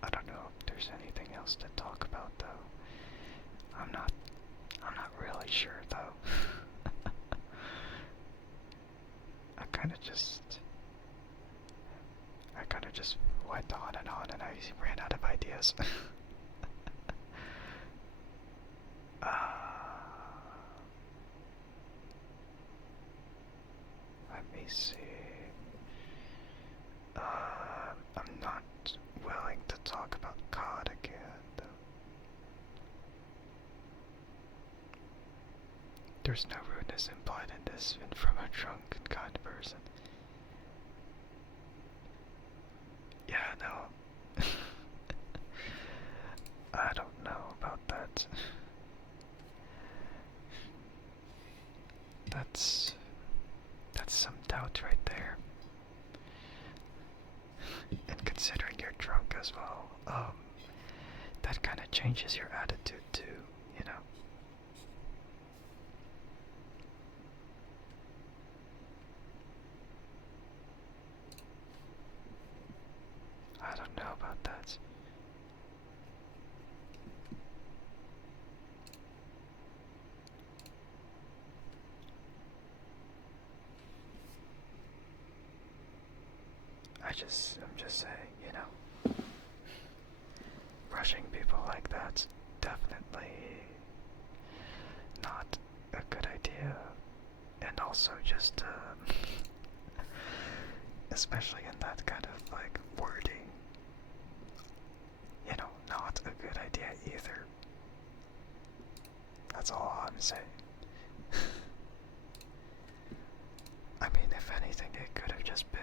I don't know if there's anything else to talk about though. I'm not really sure though. I kind of just went on and I ran out of ideas. uh, Let me see. I'm not willing to talk about COD again, though. There's no rudeness implied in this, and from a drunk and kind person. Yeah, no. I don't know about that. That's some doubt right there. And considering you're drunk as well, that kind of changes your attitude too, you know? I don't know about that. I'm just saying, you know, rushing people like that's definitely not a good idea. And also just, especially in that kind of like wording, you know, not a good idea either. That's all I'm saying. I mean, if anything, it could have just been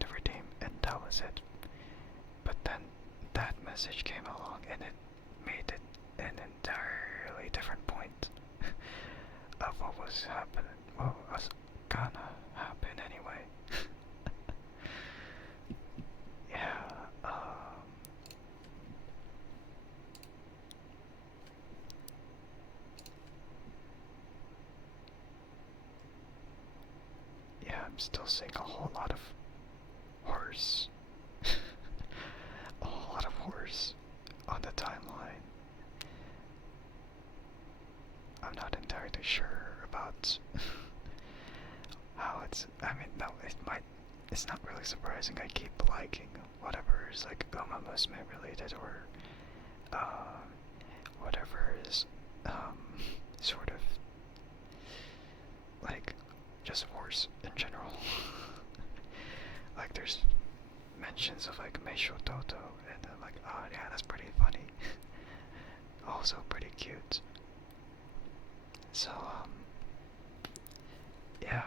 to redeem, and that was it. But then that message came along, and it made it an entirely different point of what was happening, what was gonna happen anyway. Yeah, yeah, I'm still seeing a whole lot of horse. A whole lot of horse on the timeline. I'm not entirely sure about how I mean, no, it's not really surprising. I keep liking whatever is like Uma Musume related or, whatever is, sort of, like, just horse in general. Like, there's mentions of, like, Meisho Toto, and I'm like, oh, yeah, that's pretty funny. Also pretty cute. So, yeah.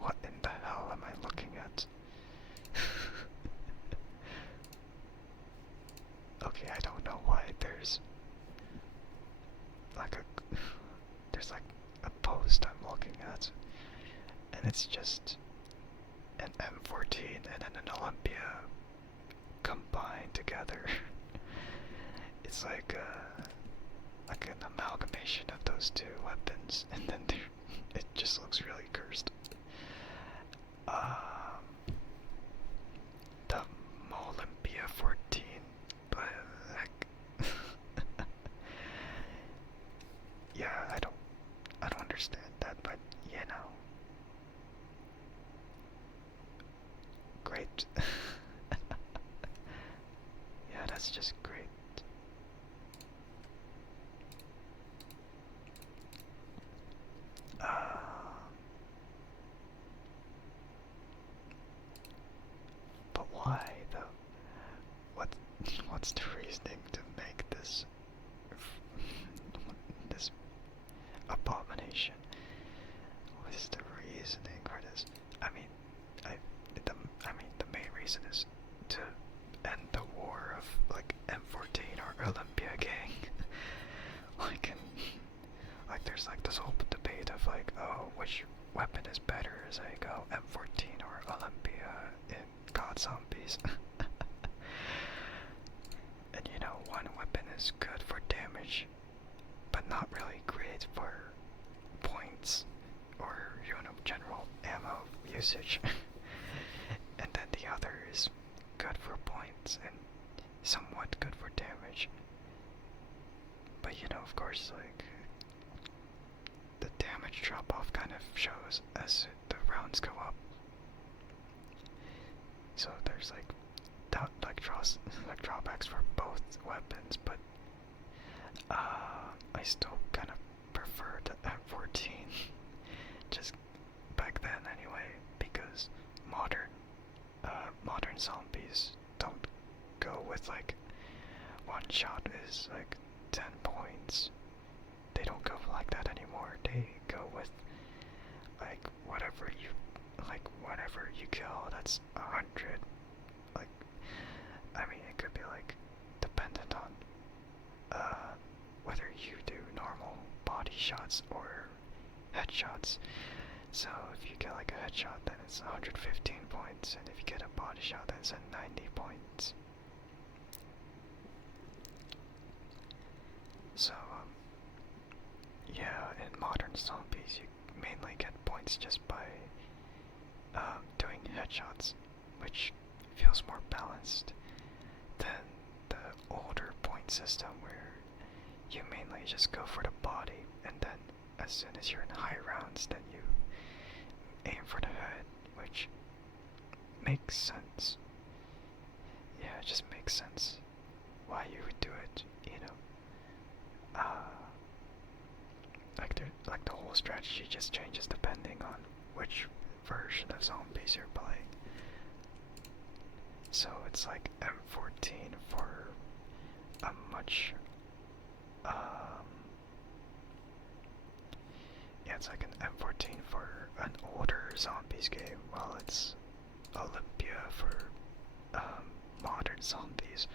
What in the hell am I looking at? Okay, I don't know why there's like a post I'm looking at, and it's just an M14 and an Olympia combined. designed together. It's like an amalgamation of those two weapons, and then it just looks really cursed. The Olympia 14, but heck, yeah, I don't understand that, but you know, great. Yeah, that's just great. But why though? What what's the reasoning to make this this abomination? What is the reasoning for this? I mean, the main reason is to end the war of like M14 or Olympia gang. like, like there's like this whole debate of like, oh, which weapon is better? Is like, oh, M14 or Olympia in God Zombies. And you know, one weapon is good for damage, but not really great for points or, you know, general ammo usage. And then the other is good for points and somewhat good for damage. But you know, of course, like, the damage drop-off kind of shows as the rounds go up. So there's like drawbacks for both weapons, but I still kind of prefer the M14, just back then anyway, because modern zombies don't go with like one shot is like 10 points. They don't go like that anymore. They go with like whatever you kill, that's 100. Like, I mean, it could be like dependent on whether you do normal body shots or headshots. So if you get like a headshot, then it's 115 points, and if you get a body shot, then it's at 90 points. So yeah, in modern zombies, you mainly get points just by doing headshots, which feels more balanced than the older point system where you mainly just go for the body, and then as soon as you're in high rounds, then you aim for the head, which makes sense. Yeah, it just makes sense why you would do it, you know. Like the whole strategy just changes depending on which version of zombies you're playing. So it's like M14 for a much yeah, it's like an M14 for an older zombies game, while it's Olympia for modern zombies.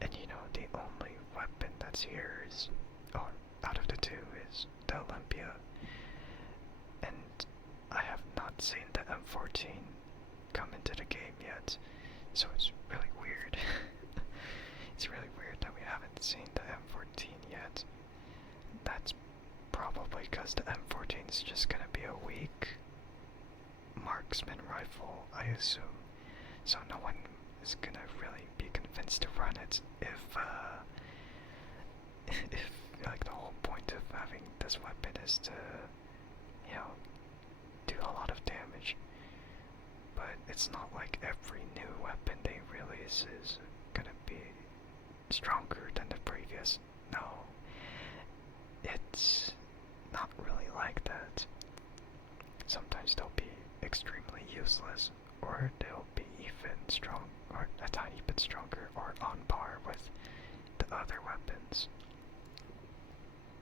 And you know, the only weapon that's here is, or out of the two, is the Olympia. And I have not seen the M14 come into the game yet, so it's really weird. It's really weird that we haven't seen the M14 yet. That's probably because the M14 is just gonna be a weak marksman rifle, I assume. So no one is gonna really be convinced to run it if like the whole point of having this weapon is to, you know, do a lot of damage. But it's not like every new weapon they release is gonna be stronger than the previous. No, it's not really like that. Sometimes they'll be extremely useless, or they'll be even strong, or a tiny bit stronger, or on par with the other weapons.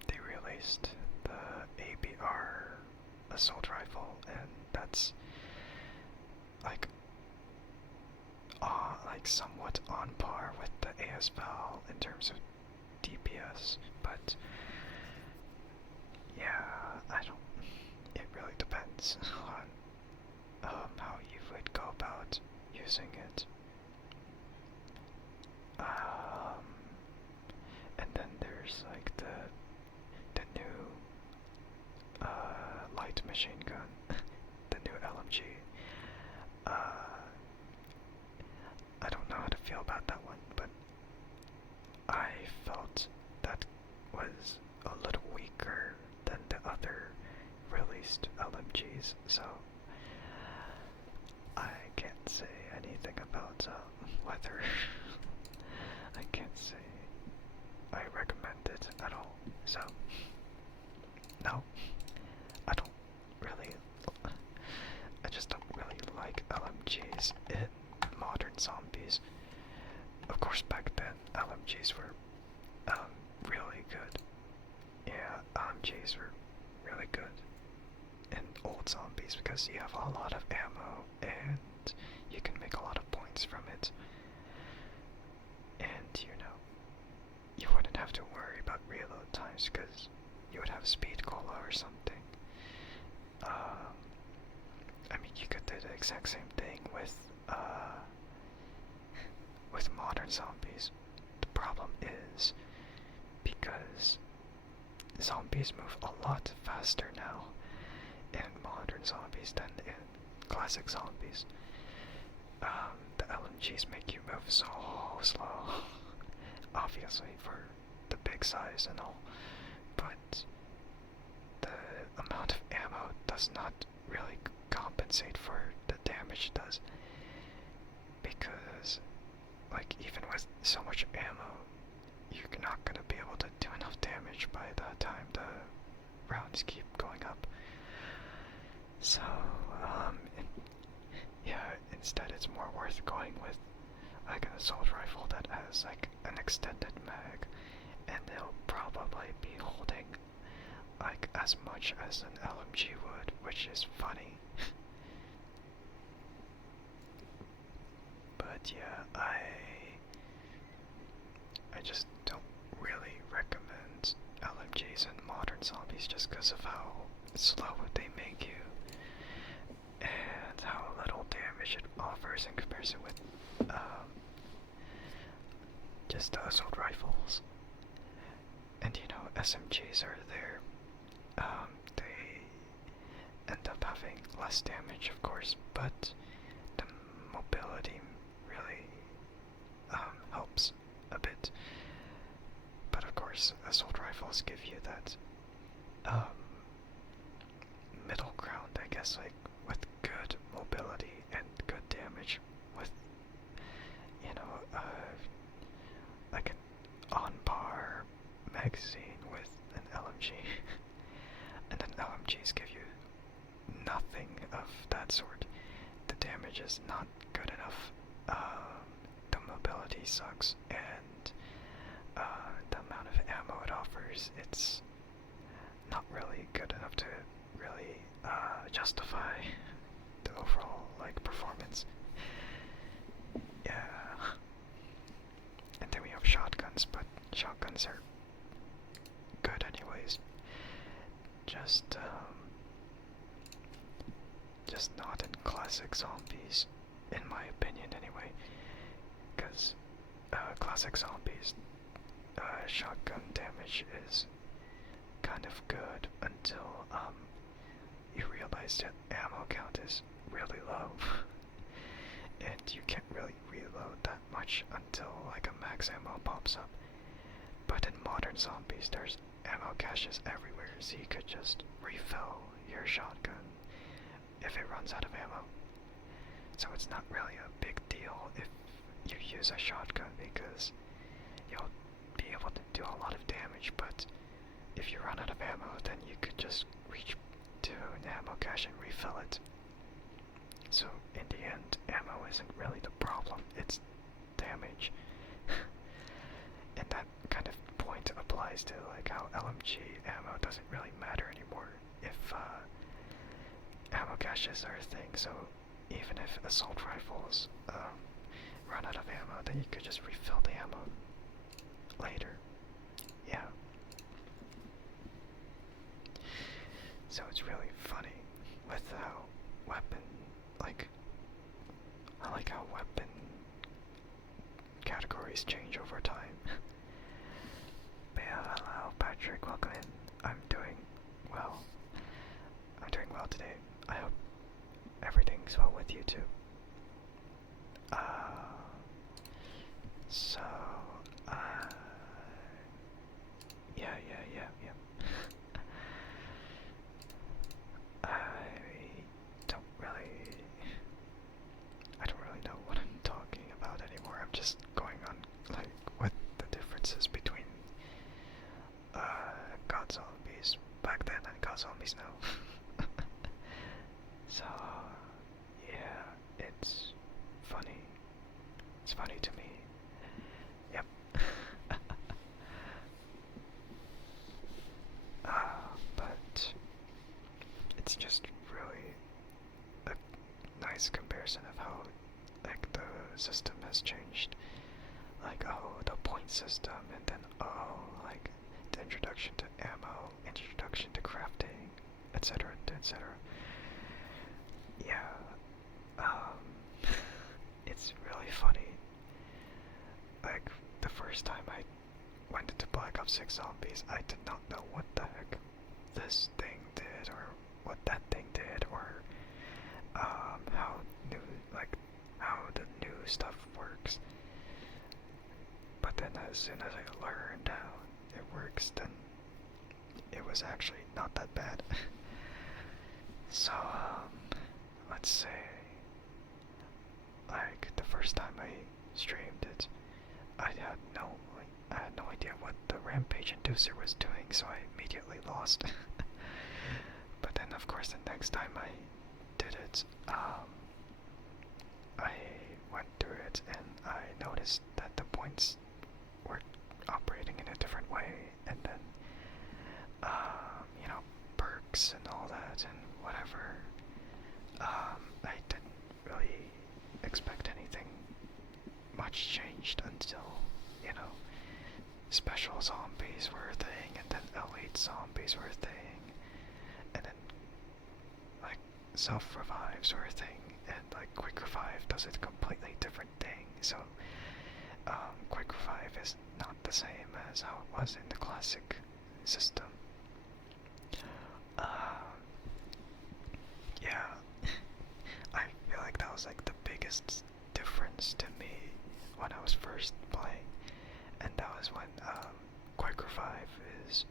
They released the ABR assault rifle, and that's like somewhat on par with the ASVAL in terms of DPS, but yeah, it really depends on how you would go about using it. was a little weaker than the other released LMGs, so I can't say anything about whether I can't say I recommend it at all. So no, I don't really. I just don't really like LMGs in modern zombies. Of course, back then LMGs were really good. Yeah, LMGs were really good in old zombies because you have a lot of ammo and you can make a lot of points from it. And you know, you wouldn't have to worry about reload times because you would have speed cola or something. I mean, you could do the exact same thing with modern zombies. The problem is because zombies move a lot faster now in modern zombies than in classic zombies. The LMGs make you move so slow, obviously for the big size and all, but the amount of ammo does not really compensate for the damage it does, because like even with so much ammo, you're not gonna be able to do enough damage by the time the rounds keep going up. So yeah, instead it's more worth going with like an assault rifle that has like an extended mag, and they'll probably be holding like as much as an LMG would, which is funny. But yeah, I just don't really recommend LMGs in modern zombies just because of how slow they make you and how little damage it offers in comparison with just the assault rifles. And you know, SMGs are there. They end up having less damage, of course, but the mobility really helps a bit. But of course, assault rifles give you that middle ground, I guess, like with good mobility and good damage, with you know, like an on-par magazine with an LMG. And then LMGs give you nothing of that sort. The damage is not good enough. The mobility sucks, and the amount of ammo it offers, it's not really good enough to really justify the overall like performance. Yeah. And then we have shotguns, but shotguns are good anyways. Just not in classic zombies, in my opinion anyway. Because classic zombies, shotgun damage is kind of good until you realize that ammo count is really low. And you can't really reload that much until like a max ammo pops up. But in modern zombies, there's ammo caches everywhere, so you could just refill your shotgun if it runs out of ammo. So it's not really a big deal if you use a shotgun, because you'll be able to do a lot of damage, but if you run out of ammo, then you could just reach to an ammo cache and refill it. So in the end, ammo isn't really the problem, it's damage. And that kind of point applies to like how LMG ammo doesn't really matter anymore if ammo caches are a thing. So even if assault rifles run out of ammo, then you could just refill the ammo later. Yeah. So it's really funny with how I like how weapon categories change over time. But yeah, hello Patrick, welcome in. I'm doing well. I'm doing well today. I hope everything's well with you too. So it's just really a nice comparison of how like the system has changed. Like, oh, the point system, and then oh, like the introduction to ammo, introduction to crafting, etc., etc. Yeah, it's really funny. Like, the first time I went into Black Ops 6 Zombies, I did not know what the heck this thing did, or what that thing did, or how new, like, how the new stuff works. But then as soon as I learned how it works, then it was actually not that bad. So, let's say, like, the first time I streamed it, I had no idea what the Rampage Inducer was doing, so I immediately lost. But then, of course, the next time I did it, I went through it and I noticed that the points were operating in a different way, and then, you know, perks and all that and whatever. I didn't really expect anything much changed until, you know, special zombies were a thing, and then elite zombies were a thing, and then, like, self-revives were a thing, and, like, quick revive does a completely different thing, so, quick revive is not the same as how it was in the classic system. Yeah, I feel like that was, like, the biggest difference to me when I was first playing, and that was when, quick revive is,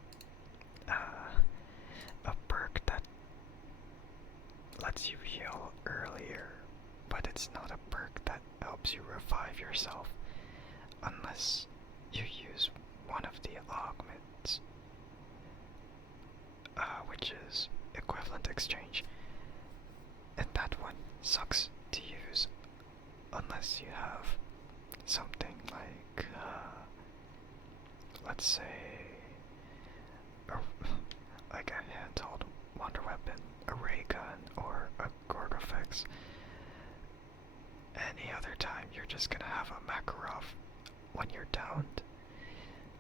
a perk that lets you heal earlier, but it's not a perk that helps you revive yourself unless you use one of the augments, which is equivalent exchange, and that one sucks to use unless you have something like, let's say, like a handheld wonder weapon, a ray gun, or a Gorgofex. Any other time you're just gonna have a Makarov when you're downed,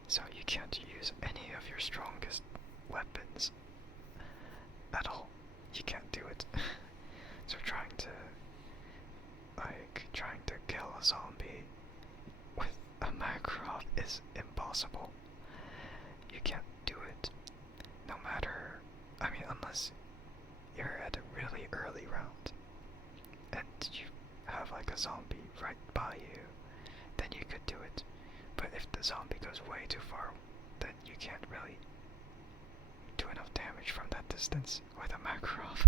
so you can't use any of your strongest weapons at all. You can't do it. So trying to kill a zombie with a Makarov is impossible. You can't do it. No matter, I mean, unless you're at a really early round and you have like a zombie right by you, then you could do it. But if the zombie goes way too far, then you can't really do enough damage from that distance with a Makarov.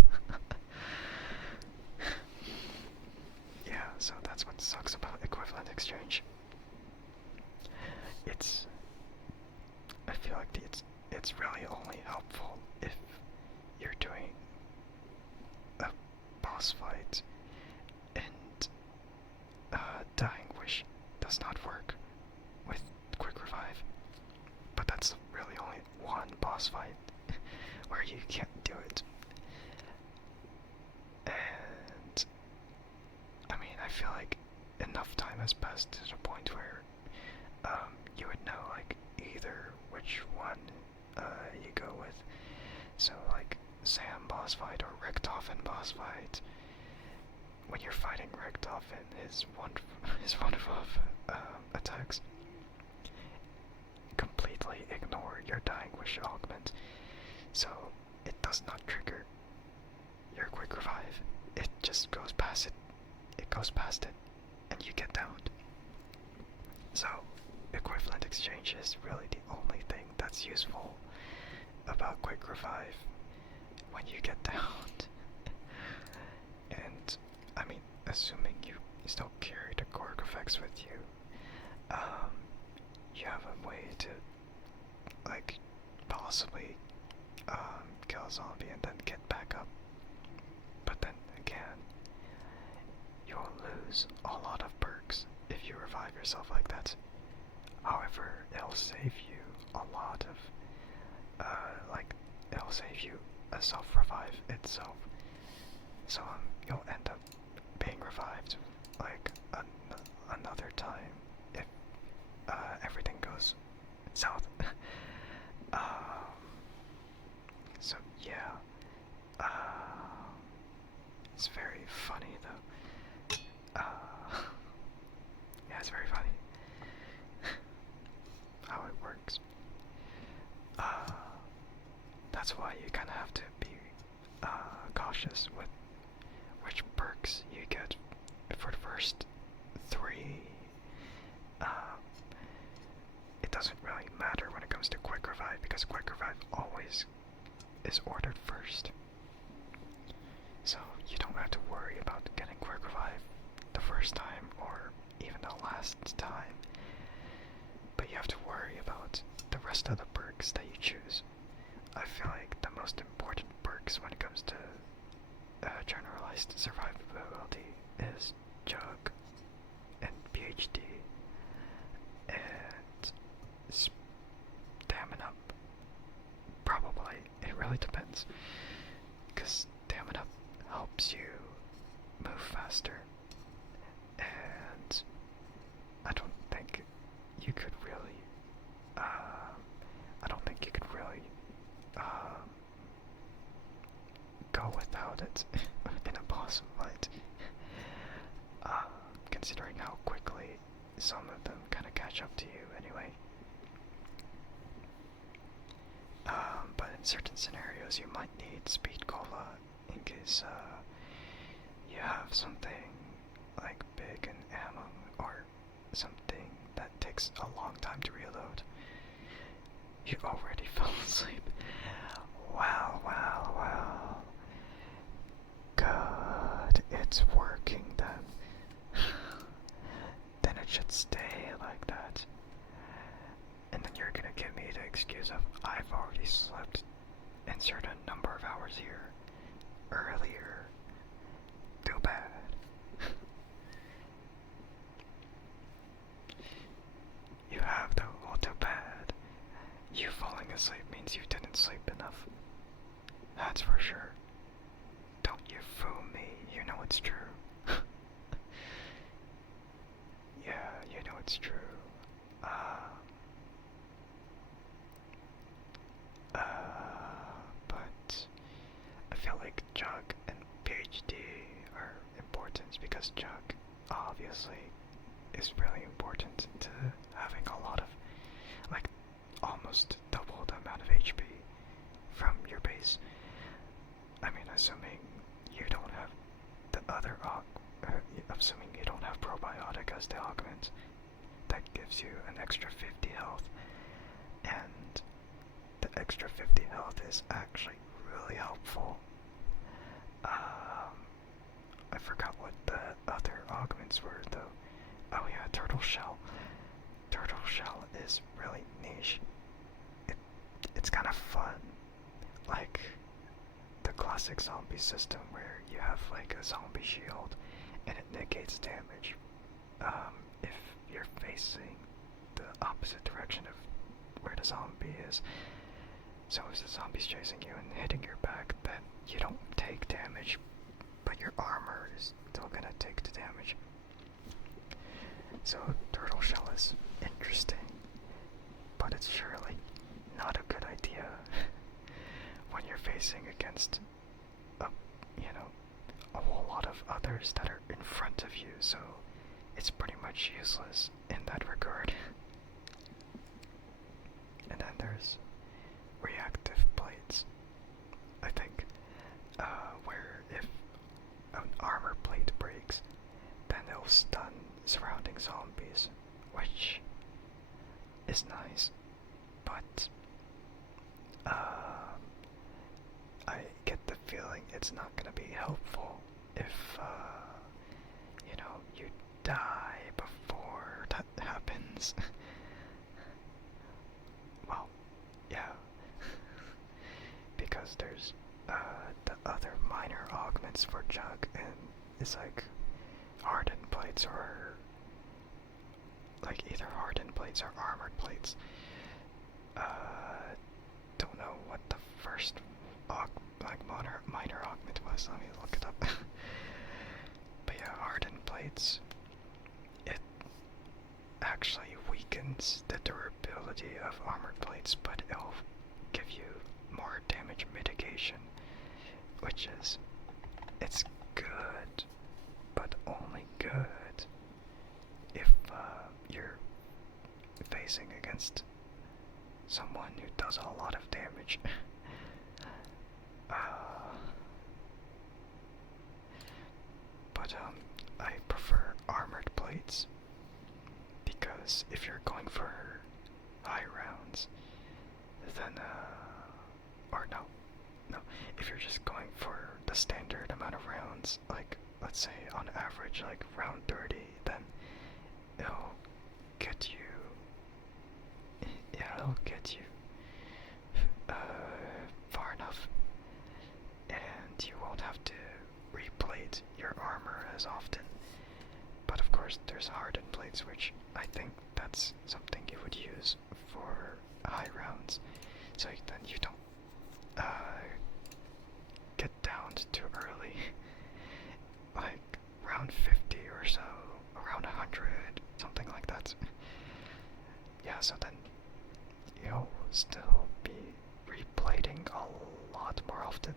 Yeah, so that's what sucks about equivalent exchange. I feel like it's really only helpful if you're doing a boss fight and Dying Wish does not work with quick revive. But that's really only one boss fight where you can't do it. And I mean, I feel like enough time has passed to the point where you would know like either which one you go with. So like Sam boss fight or Richtofen boss fight. When you're fighting Richtofen, his wonderful attacks completely ignore your Dying Wish augment, so it does not trigger your quick revive. It just goes past it. It goes past it, and you get downed. So equivalent exchange is really the only thing that's useful about quick revive when you get downed. And I mean, assuming you still carry the Gorgofex with you, you have a way to like possibly kill a zombie and then get back up. But then again, you'll lose a lot of perks if you revive yourself like that. However, it'll save you a lot of, it'll save you a self-revive itself. So you'll end up being revived like another time if everything goes south. um, so yeah, it's very funny though. Yeah, it's very funny how it works. That's why you kind of have to be cautious with which perks you get for the first three. It doesn't really matter when it comes to Quick Revive because Quick Revive always is ordered first. So you don't have to worry about getting Quick Revive the first time or even the last time. But you have to worry about the rest of the perks that you choose. I feel like the most important perks when it comes to generalized survivability is Jug and PhD and Stamina. Probably. It really depends. Because Stamina helps you move faster. And I don't think you could really go without it in a boss fight. Considering how quickly some of them kind of catch up to you anyway. But in certain scenarios you might need Speed Cola in case you have something like big and ammo or something that takes a long time to reload. You already fell asleep. Wow. Good, it's working then. Then it should stay like that. And then you're gonna give me the excuse of I've already slept insert a number of hours here earlier. Too bad. You have though, well too bad. You falling asleep means you didn't sleep enough. That's for sure. Don't you fool me, you know it's true. Yeah, you know it's true. But I feel like Jug and PhD are important because Jug obviously is really important to having a lot of, like, almost double the amount of HP from your base. I mean, assuming you don't have the other assuming you don't have probiotic as the augment, that gives you an extra 50 health, and the extra 50 health is actually really helpful. I forgot what the other augments were though. Oh yeah, Turtle Shell. Turtle Shell is really niche. It's kind of fun. Like the classic zombie system where you have like a zombie shield and it negates damage if you're facing the opposite direction of where the zombie is. So if the zombie's chasing you and hitting your back, then you don't take damage, but your armor is still gonna take the damage. So Turtle Shell is interesting, but it's surely not a good idea when you're facing against a whole lot of others that are in front of you, so it's pretty much useless in that regard. And then there's reactive plates, I think, where if an armor plate breaks, then they'll stun surrounding zombies, which is nice, but I get the feeling it's not gonna be helpful if you die before that happens. Well, yeah, because there's the other minor augments for Jug, and it's like hardened plates or like either hardened plates or armored plates. Don't know what the first ridiculous. Let me look it up. But yeah, hardened plates, it actually weakens the durability of armored plates, but it'll give you more damage mitigation, which is, it's good, but only good if you're facing against someone who does a lot of damage. But I prefer armored plates because if you're going for high rounds, then or no, if you're just going for the standard amount of rounds, like let's say on average like round 30, then it'll get you, yeah, it'll get you far enough, and you won't have to replate your armor as often. But of course, there's hardened plates, which I think that's something you would use for high rounds, so then you don't get downed too early, like round 50 or so, around 100, something like that. Yeah, so then you'll still be replating a lot more often,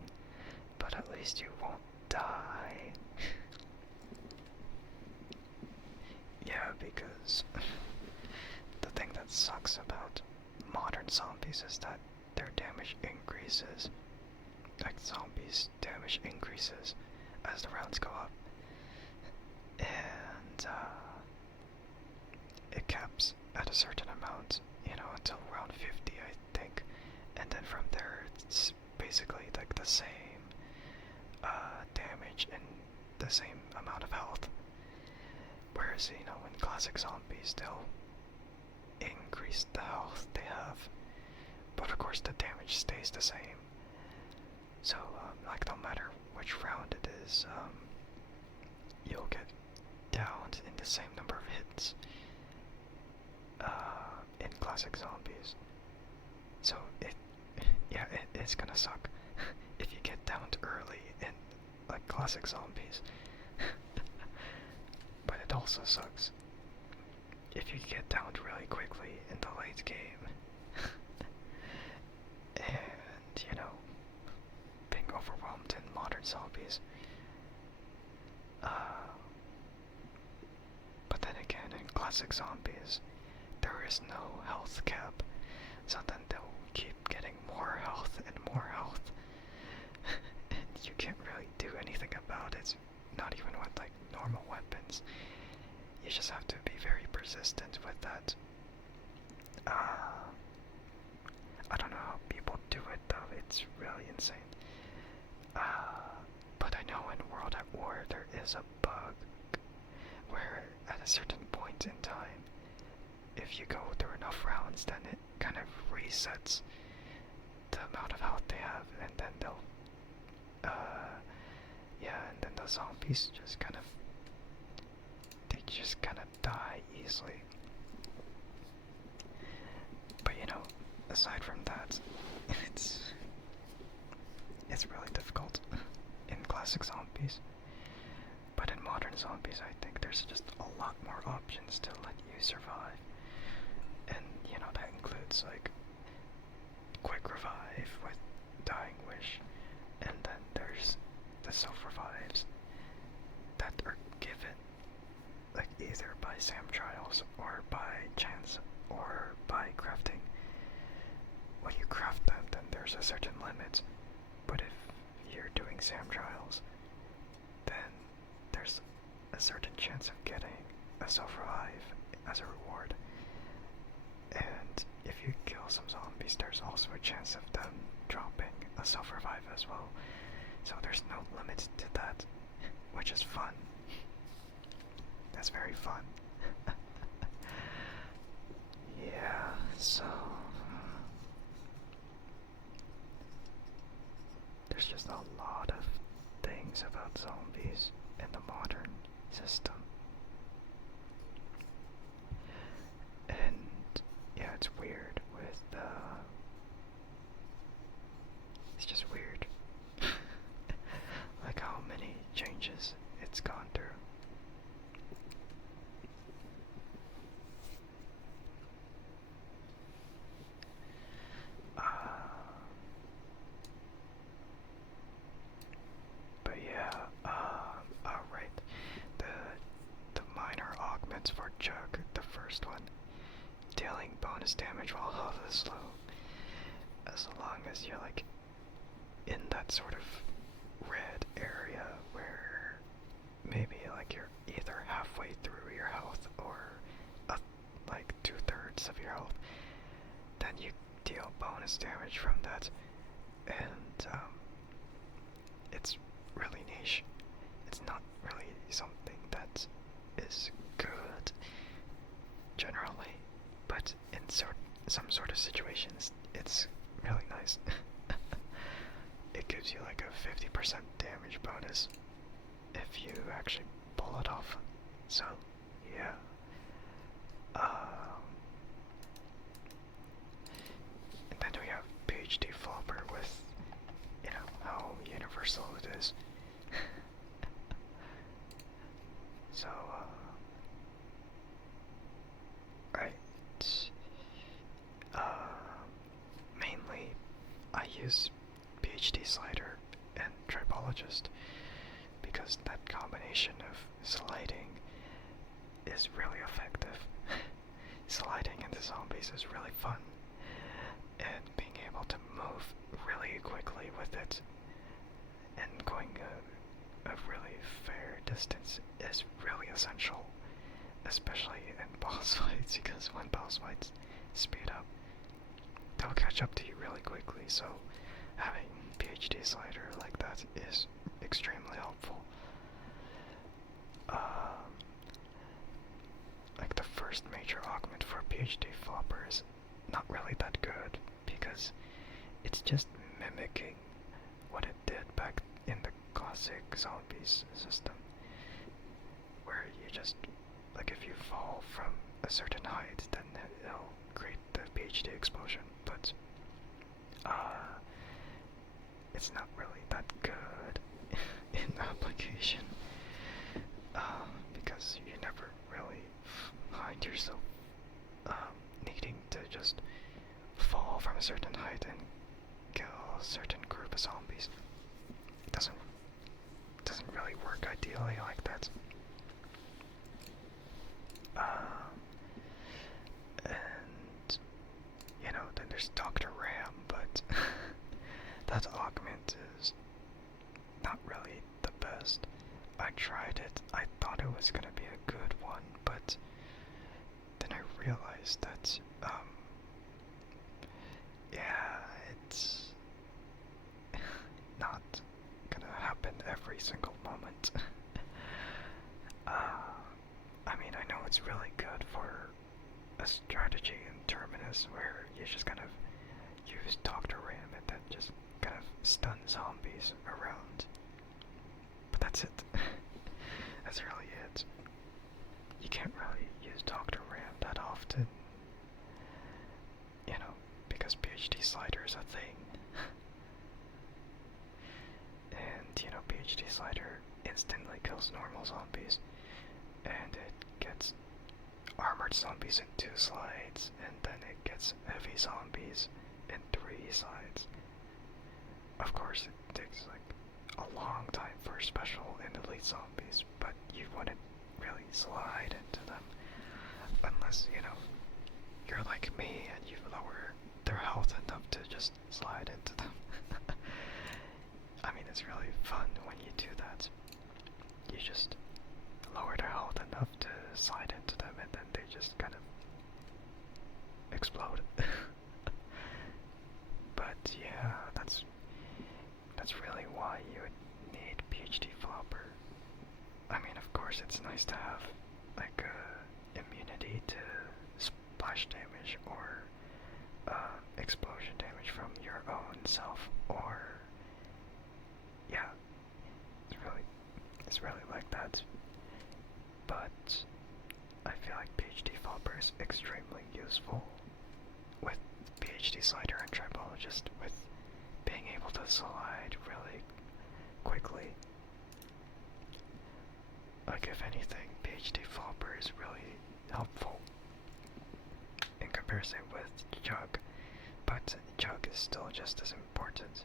but at least you won't die. Yeah, because the thing that sucks about modern zombies is that their damage increases. Like, zombies' damage increases as the rounds go up. And, it caps at a certain amount, until round 50, I think. And then from there, it's basically like the same damage and the same amount of health. Whereas, in classic zombies, they'll increase the health they have, but of course the damage stays the same. So, like, no matter which round it is, you'll get downed in the same number of hits in classic zombies. So it's gonna suck if you get downed early in like classic zombies. But it also sucks if you get downed really quickly in the late game. And, being overwhelmed in modern zombies. But then again, in classic zombies, there is no health cap, so then they'll keep getting more health and more health. And you can't really do anything about it, not even with like normal weapons. You just have to be very persistent with that. I don't know how people do it though, it's really insane. But I know in World at War there is a bug where at a certain point in time, if you go through enough rounds, then it kind of resets the amount of health they have, and then they'll, and then the zombies just kind of die easily. But aside from that, it's really difficult in classic zombies. But in modern zombies, I think there's just a lot more options to let you survive. And, that includes, like, quick revive with Dying Wish, and then there's the self-revives that are given, like, either by SAM trials, or by chance, or by crafting. When you craft them, then there's a certain limit, but if you're doing SAM trials, then there's a certain chance of getting a self-revive as a reward. And if you kill some zombies, there's also a chance of them dropping a self-revive as well. So there's no limit to that, which is fun. That's very fun. Yeah, so there's just a lot of things about zombies in the modern system. And yeah, it's weird with it's just weird. Like, is you're like in that sort of red area where maybe like you're either halfway through your health or like 2/3 of your health, then you deal bonus damage from that, and it's really niche. It's not really something that is good generally, but in some sort of situations, it's really nice. It gives you like a 50% damage bonus if you actually pull it off. So, yeah. And then we have PhD Flopper with, you know, how universal it is. So, right. Mainly, I use PhD Slider and Tripologist because that combination of sliding is really effective. Sliding into zombies is really fun, and being able to move really quickly with it and going a really fair distance is really essential, especially in boss fights, because when boss fights speed up, they'll catch up to you really quickly, so having PhD Slider like that is extremely helpful. Like the first major augment for PhD Flopper is not really that good because it's just mimicking what it did back in the classic zombies system, where you just, like, if you fall from a certain height, then it'll create the PhD explosion, but it's not really that good in application, because you never really find yourself needing to just fall from a certain height and kill a certain group of zombies. It doesn't really work ideally like that. And you know, then there's Dr. Ram, but that augment is not really the best. I tried it, I thought it was gonna be a good one, but then I realized that, yeah, it's not gonna happen every single moment. I mean, I know it's really good for a strategy in Terminus where you just kind of use Dr. Ram and then just kind of stun zombies around. But that's it. That's really it. You can't really use Dr. Ram that often, you know, because PhD Slider is a thing. And, you know, PhD Slider instantly kills normal zombies, and it gets armored zombies in 2 slides, and then it gets heavy zombies in 3 slides. Of course, it takes like a long time for special and elite zombies, but you wouldn't really slide into them unless, you know, you're like me and you lower their health enough to just slide into them. I mean, it's really fun when you do that. You just lower their health enough to slide into them, and then they just kind of explode. But yeah, that's really why you would need PhD Flopper. I mean, of course, it's nice to have like immunity to splash damage or explosion damage from your own self, or yeah, it's really like that. But I feel like PhD Flopper is extremely useful with PhD Slider and Tripologist, with being able to slide really quickly. Like, if anything, PhD Flopper is really helpful in comparison with Chug, but Chug is still just as important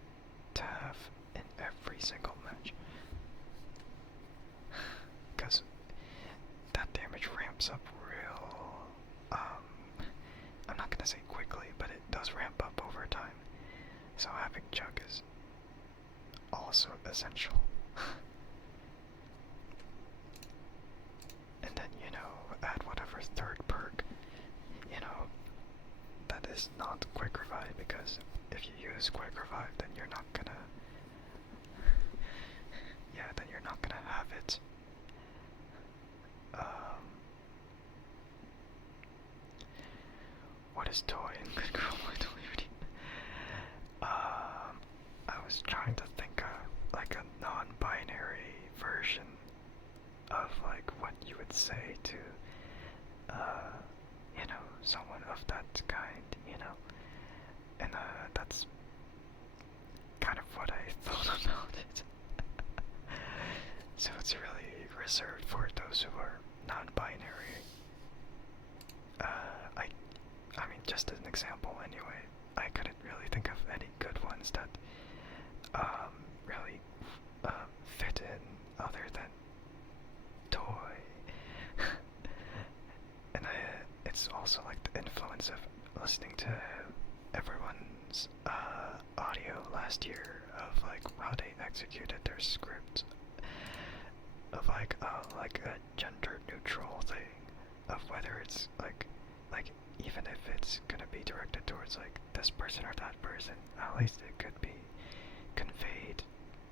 to have in every single match, because that damage ramps up real, I'm not gonna say quickly, but it does ramp up over time. So having Chug is also essential. And then, add whatever third perk, that is not quick revive, because if you use quick revive, then you're not gonna, then you're not gonna have it. What is toy in Good Girl My Toy? I was trying to think of like a non-binary version of like what you would say to someone of that kind, and that's kind of what I thought about it. So it's really reserved for those who are non-binary. I mean, just as an example anyway, I couldn't really think of any good ones that really fit in other than toy. And it's also like the influence of listening to everyone's audio last year of like how they executed their script of like a gender neutral thing, of whether it's like even if it's gonna be directed towards like this person or that person, at least it could be conveyed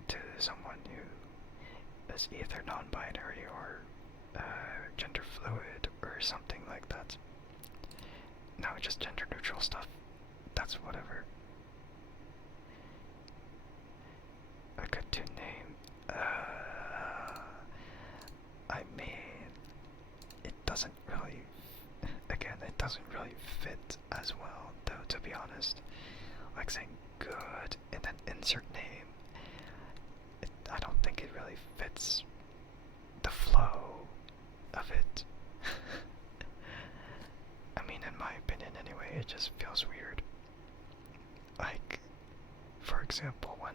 to someone who is either non-binary or gender fluid or something like that. No, just gender neutral stuff. That's whatever. A good to name. I mean, it doesn't really. Again, it doesn't really fit as well, though. To be honest, like saying good and then insert name. I don't think it really fits the flow of it. I mean, in my opinion anyway, it just feels weird. Like, for example, when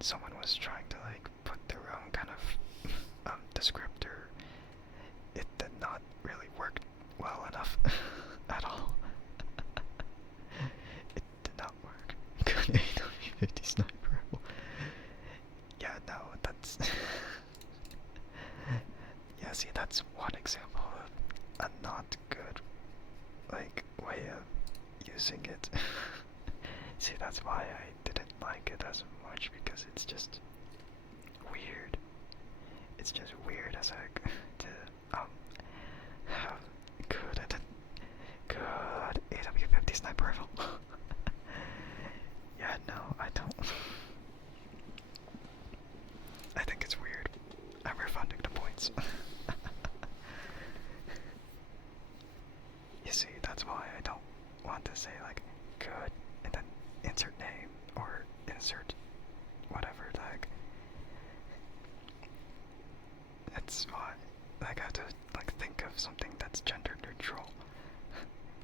someone was trying to like put their own kind of descriptor, it did not really work well enough at all. It did not work. Good AW50 sniper. Yeah, no, that's yeah, see, that's one example of a not good like way of using it. See, that's why I didn't like it as much, because it's just weird. It's just weird as heck to have good AW50 sniper rifle. Yeah, no, I don't. I think it's weird. I'm refunding the points. You see, that's why I don't want to say like good and then insert name or insert whatever the heck. That's why like I have to like think of something that's gender neutral.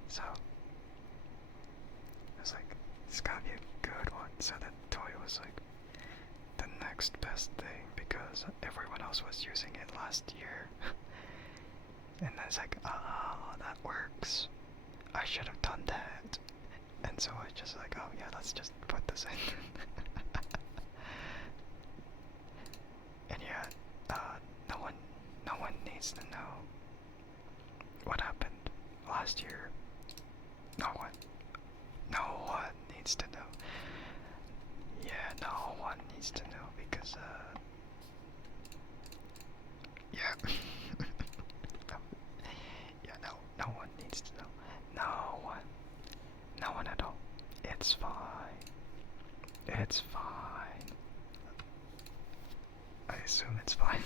So I was like, it's gotta be a good one. So then toy was like the next best thing, because everyone else was using it last year. And I was like, that works. I should have done that. And so I just like, oh yeah, let's just put this in. And yeah, no one needs to know what happened last year. No one needs to know. Yeah, no one needs to know, because yeah. Yeah, no one needs to know. No one at all. It's fine. It's fine. I assume it's fine.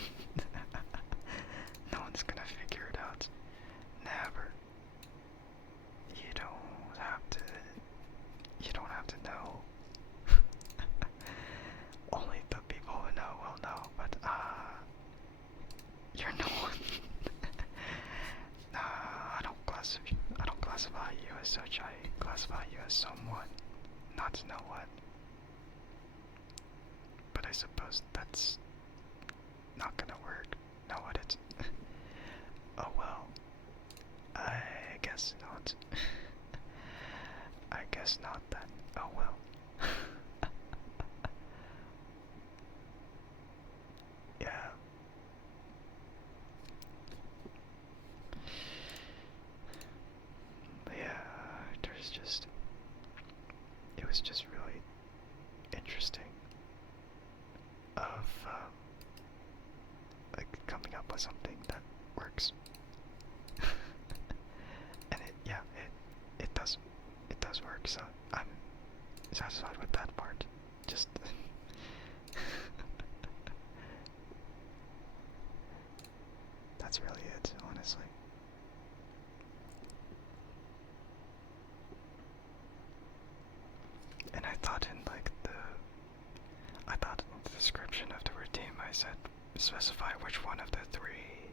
No one's gonna figure it out. Never. You don't have to know. Only the people who know will know, but you're no one. Nah, I don't classify you as such. I classify you as someone, not to know what. But I suppose that's not gonna work. No, it isn't. Oh well. I guess not. I guess not then. Oh well. was just really interesting of like coming up with something that works. And it does work, so I'm satisfied with that part. Just that's really it, honestly. And I thought in the description of the routine I said specify which one of the three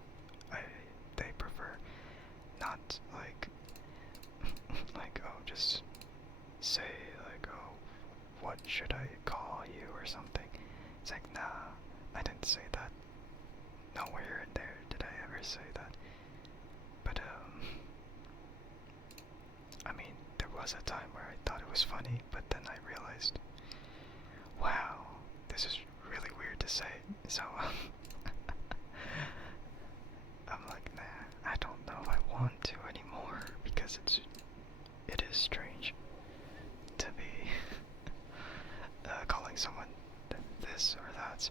they prefer. Not like like, oh, just say like, oh, what should I call you or something. It's like, nah, I didn't say that. Nowhere in there did I ever say that. But I mean, there was a time where I thought it was funny, but then I realized, wow, this is really weird to say. So I'm like, nah, I don't know if I want to anymore, because it is strange to be calling someone this or that.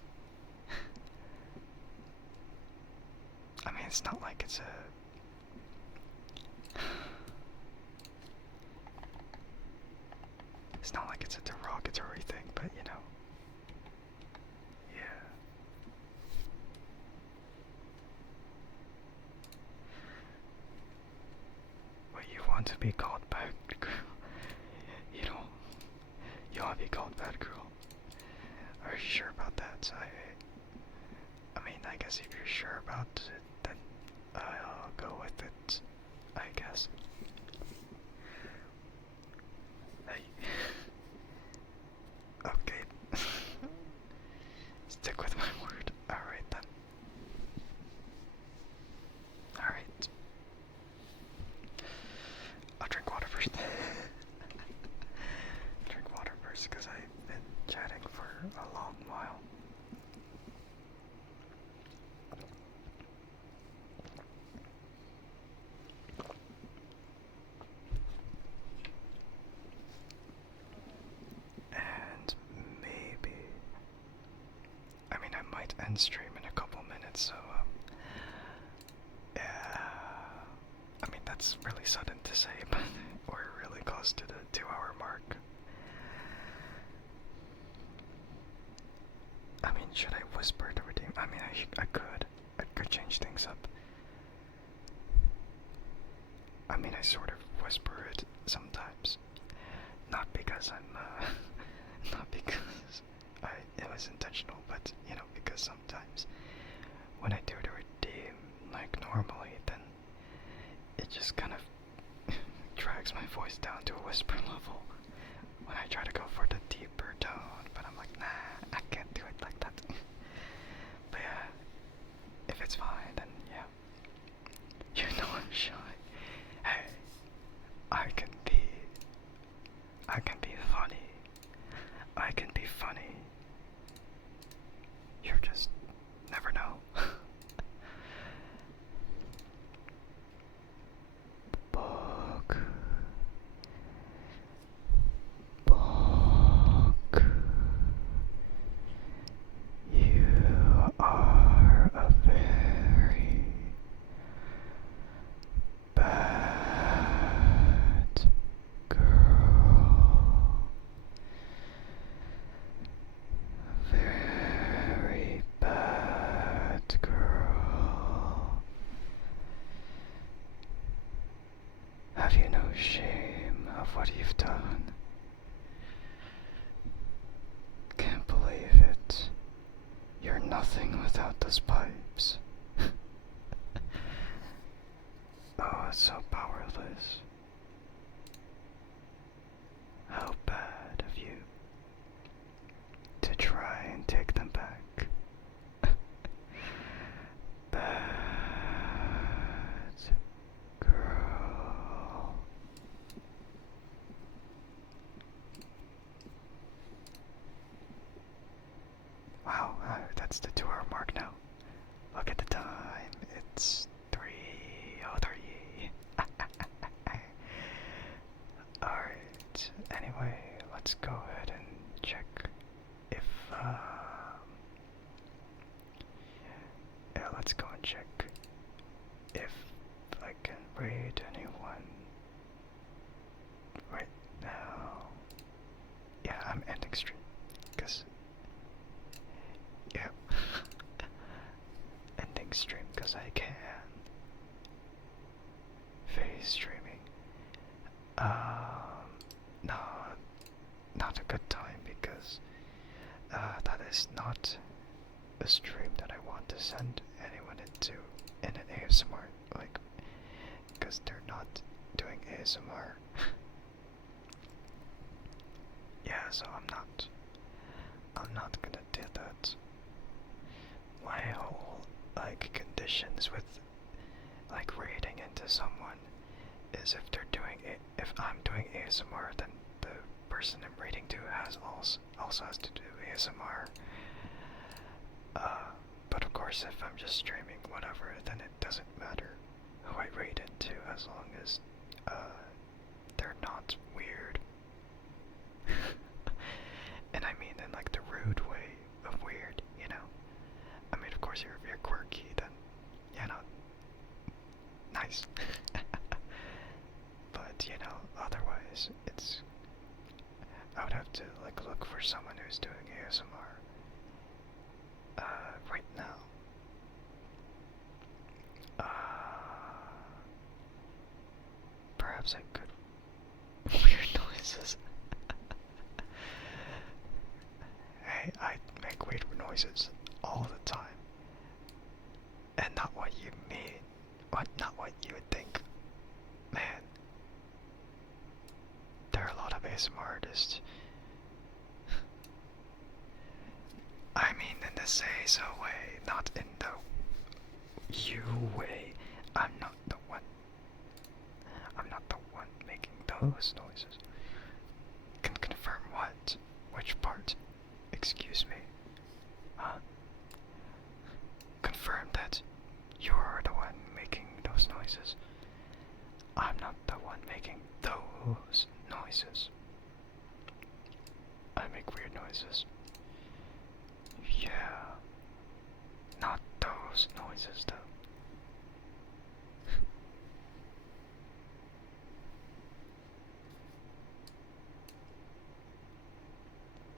I mean, it's not like it's a derogatory thing, but you know. Yeah. What, you want to be called bad girl? You want to be called bad girl? Are you sure about that? I mean, I guess if you're sure about it, then I'll go with it, I guess. Okay. Stick with my word. Alright then. Alright. I'll drink water first. Drink water first because I've been chatting for a long while. And maybe, I mean, I might end stream in a couple minutes, so yeah, I mean, that's really sudden to say, but we're really close to the 2-hour mark. I mean, should I whisper to redeem? I mean, I could change things up. I mean, I sort of whisper it sometimes. Not because not because it was intentional, but, you know, because sometimes when I do the redeem, like normally, then it just kind of drags my voice down to a whisper level when I try to go for the deeper tone, but I'm like, nah, I can't do it like that. But yeah, if it's fine, then yeah. You know I'm shy. Hey, I can be funny. I can be funny. You just never know. Book. You are a very bad girl. let's go ahead and check if yeah, let's go and check if I can raid anyone right now. Yeah, I'm ending stream because yeah, ending stream because I can. Face streaming. No, not a good time because that is not a stream that I want to send anyone into in an ASMR, like, because they're not doing ASMR. Yeah, so I'm not gonna do that. My whole, like, conditions with, like, raiding into someone is if they're doing it, if I'm doing ASMR, then the person I'm raiding to also has to do ASMR. But of course, if I'm just streaming whatever, then it doesn't matter who I raid into as long as they're not weird. And I mean in like the rude way of weird, you know? I mean, of course, if you're quirky, then, you know, nice. But, you know, otherwise, I would have to, like, look for someone who's doing ASMR. Right now. Perhaps I could. Weird noises. Hey, I make weird noises all the time. And not what you mean. Not what you would think. Man. There are a lot of ASMR artists. I mean in the say-so way, not in the you way. I'm not the one making those noises. Can confirm what? Which part? Excuse me. Huh? Confirm that you're the one making those noises. I'm not the one making those noises. I make weird noises. Yeah. Not those noises, though.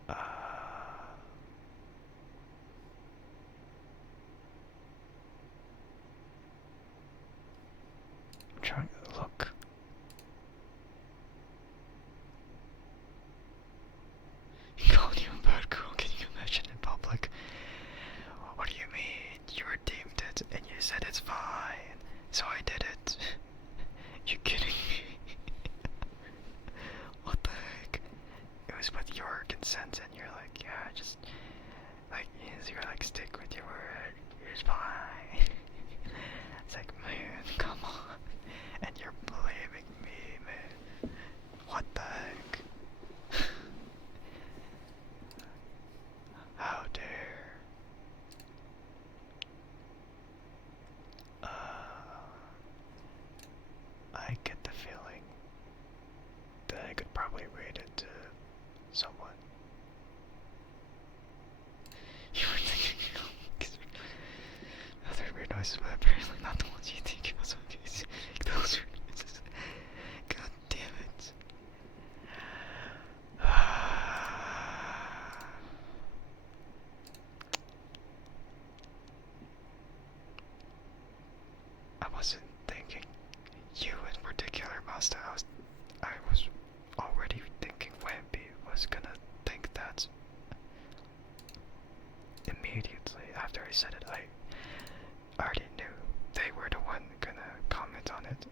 I'm trying to look. He called you a bad girl, can you imagine in public? What do you mean? You redeemed it and you said it's fine, so I did it. You kidding me? What the heck? It was with your consent and you're like, yeah, just, like, you're like, stick with your word, it's fine. It's like, man, come on. And you're blaming me, man. What the heck? How dare. I get the feeling that I could probably raid it to someone. You were thinking other weird noises, but apparently not the ones you think. Also, those weird noises. God damn it. I wasn't thinking you in particular, Master. I was already thinking Wimpy was gonna think that. Immediately after I said it, I already knew they were the one gonna comment on it.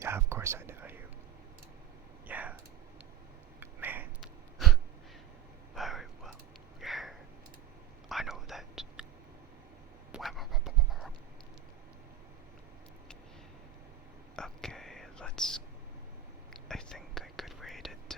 Yeah, of course I know you. Yeah. Man. Very well. Yeah. I know that. Okay, let's. I think I could rate it.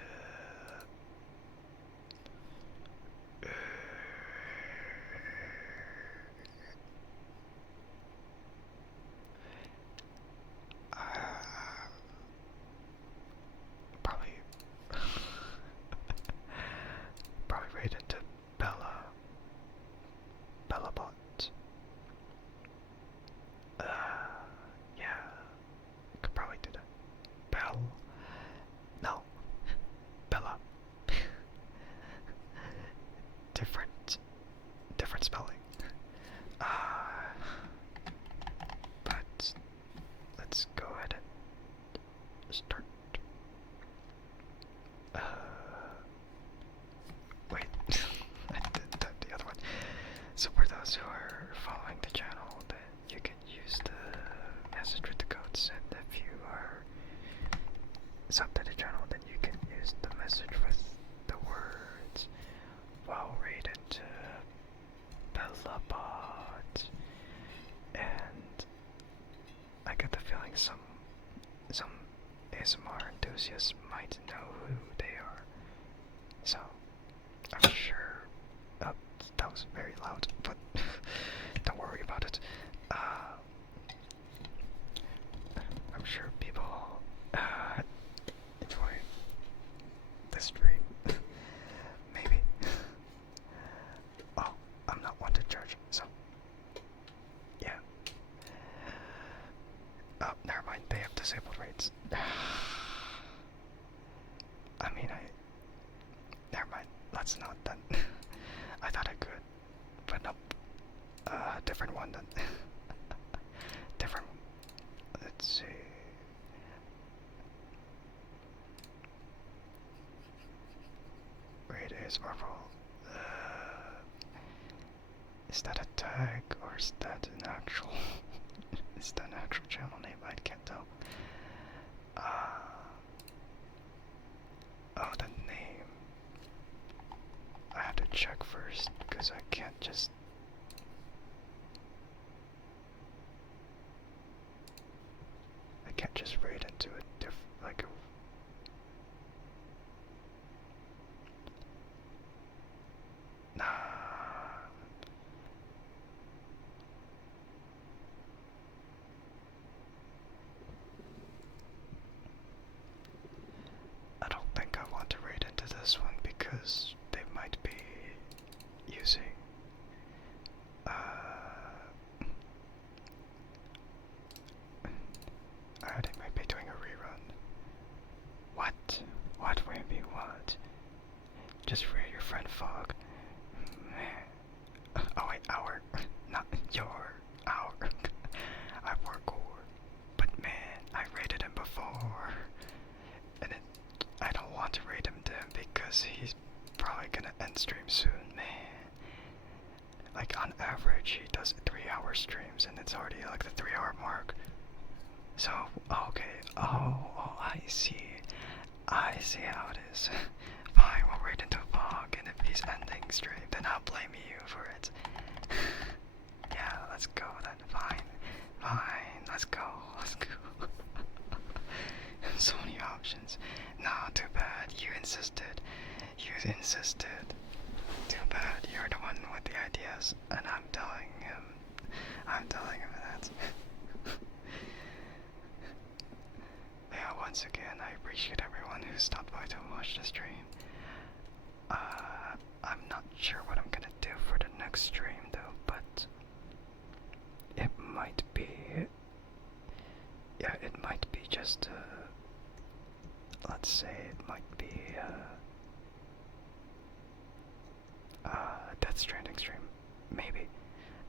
ASMR enthusiasts might know who they are. So, I'm sure. Oh, that was very loud, but don't worry about it. I'm sure people enjoy this stream. Maybe. Oh, I'm not one to judge, so yeah. Oh, never mind. They have disabled rates. Never mind. Let's not then. I thought I could, but nope. Different one then. Different. Let's see. Rate is Marvel. Is that a tag or is that an actual? Is that an actual channel name? I can't tell. Oh, the name. I have to check first because I can't just. I can't just raid into a like a. Nah. I don't think I want to raid into this one because they might be using they might be doing a rerun. What? What, Wimby, what? Just raid your friend Fog. Man. Oh wait, our. Not your. Our. I parkour. But man, I raided him before. And I don't want to raid him then because he's probably gonna end stream soon, man. Like on average, he does 3-hour streams, and it's already like the 3-hour mark. So, okay, oh, I see. I see how it is. Fine, we'll raid into Fog, and if he's ending stream, then I'll blame you for it. Yeah, let's go then. Fine, let's go. So many options. Nah, too bad. You insisted. Too bad. You're the one with the ideas, and I'm telling him that. Yeah, once again, I appreciate everyone who stopped by to watch the stream. I'm not sure what I'm gonna do for the next stream though, but it might be. Yeah, it might be just let's say it might be Death Stranding stream, maybe.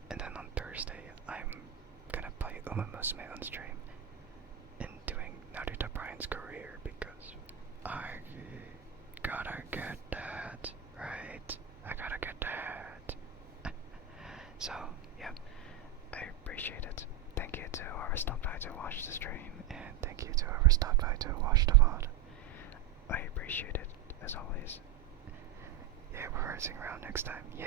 And then on Thursday, I'm gonna play Uma Musume on stream and doing Naruto Brian's career because I gotta get that, right? I gotta get that. So, yeah, I appreciate it. Thank you to whoever stopped by to watch the stream, and thank you to whoever stopped by to watch the VOD. I appreciate it, as always. Yeah, we're racing around next time. Yay!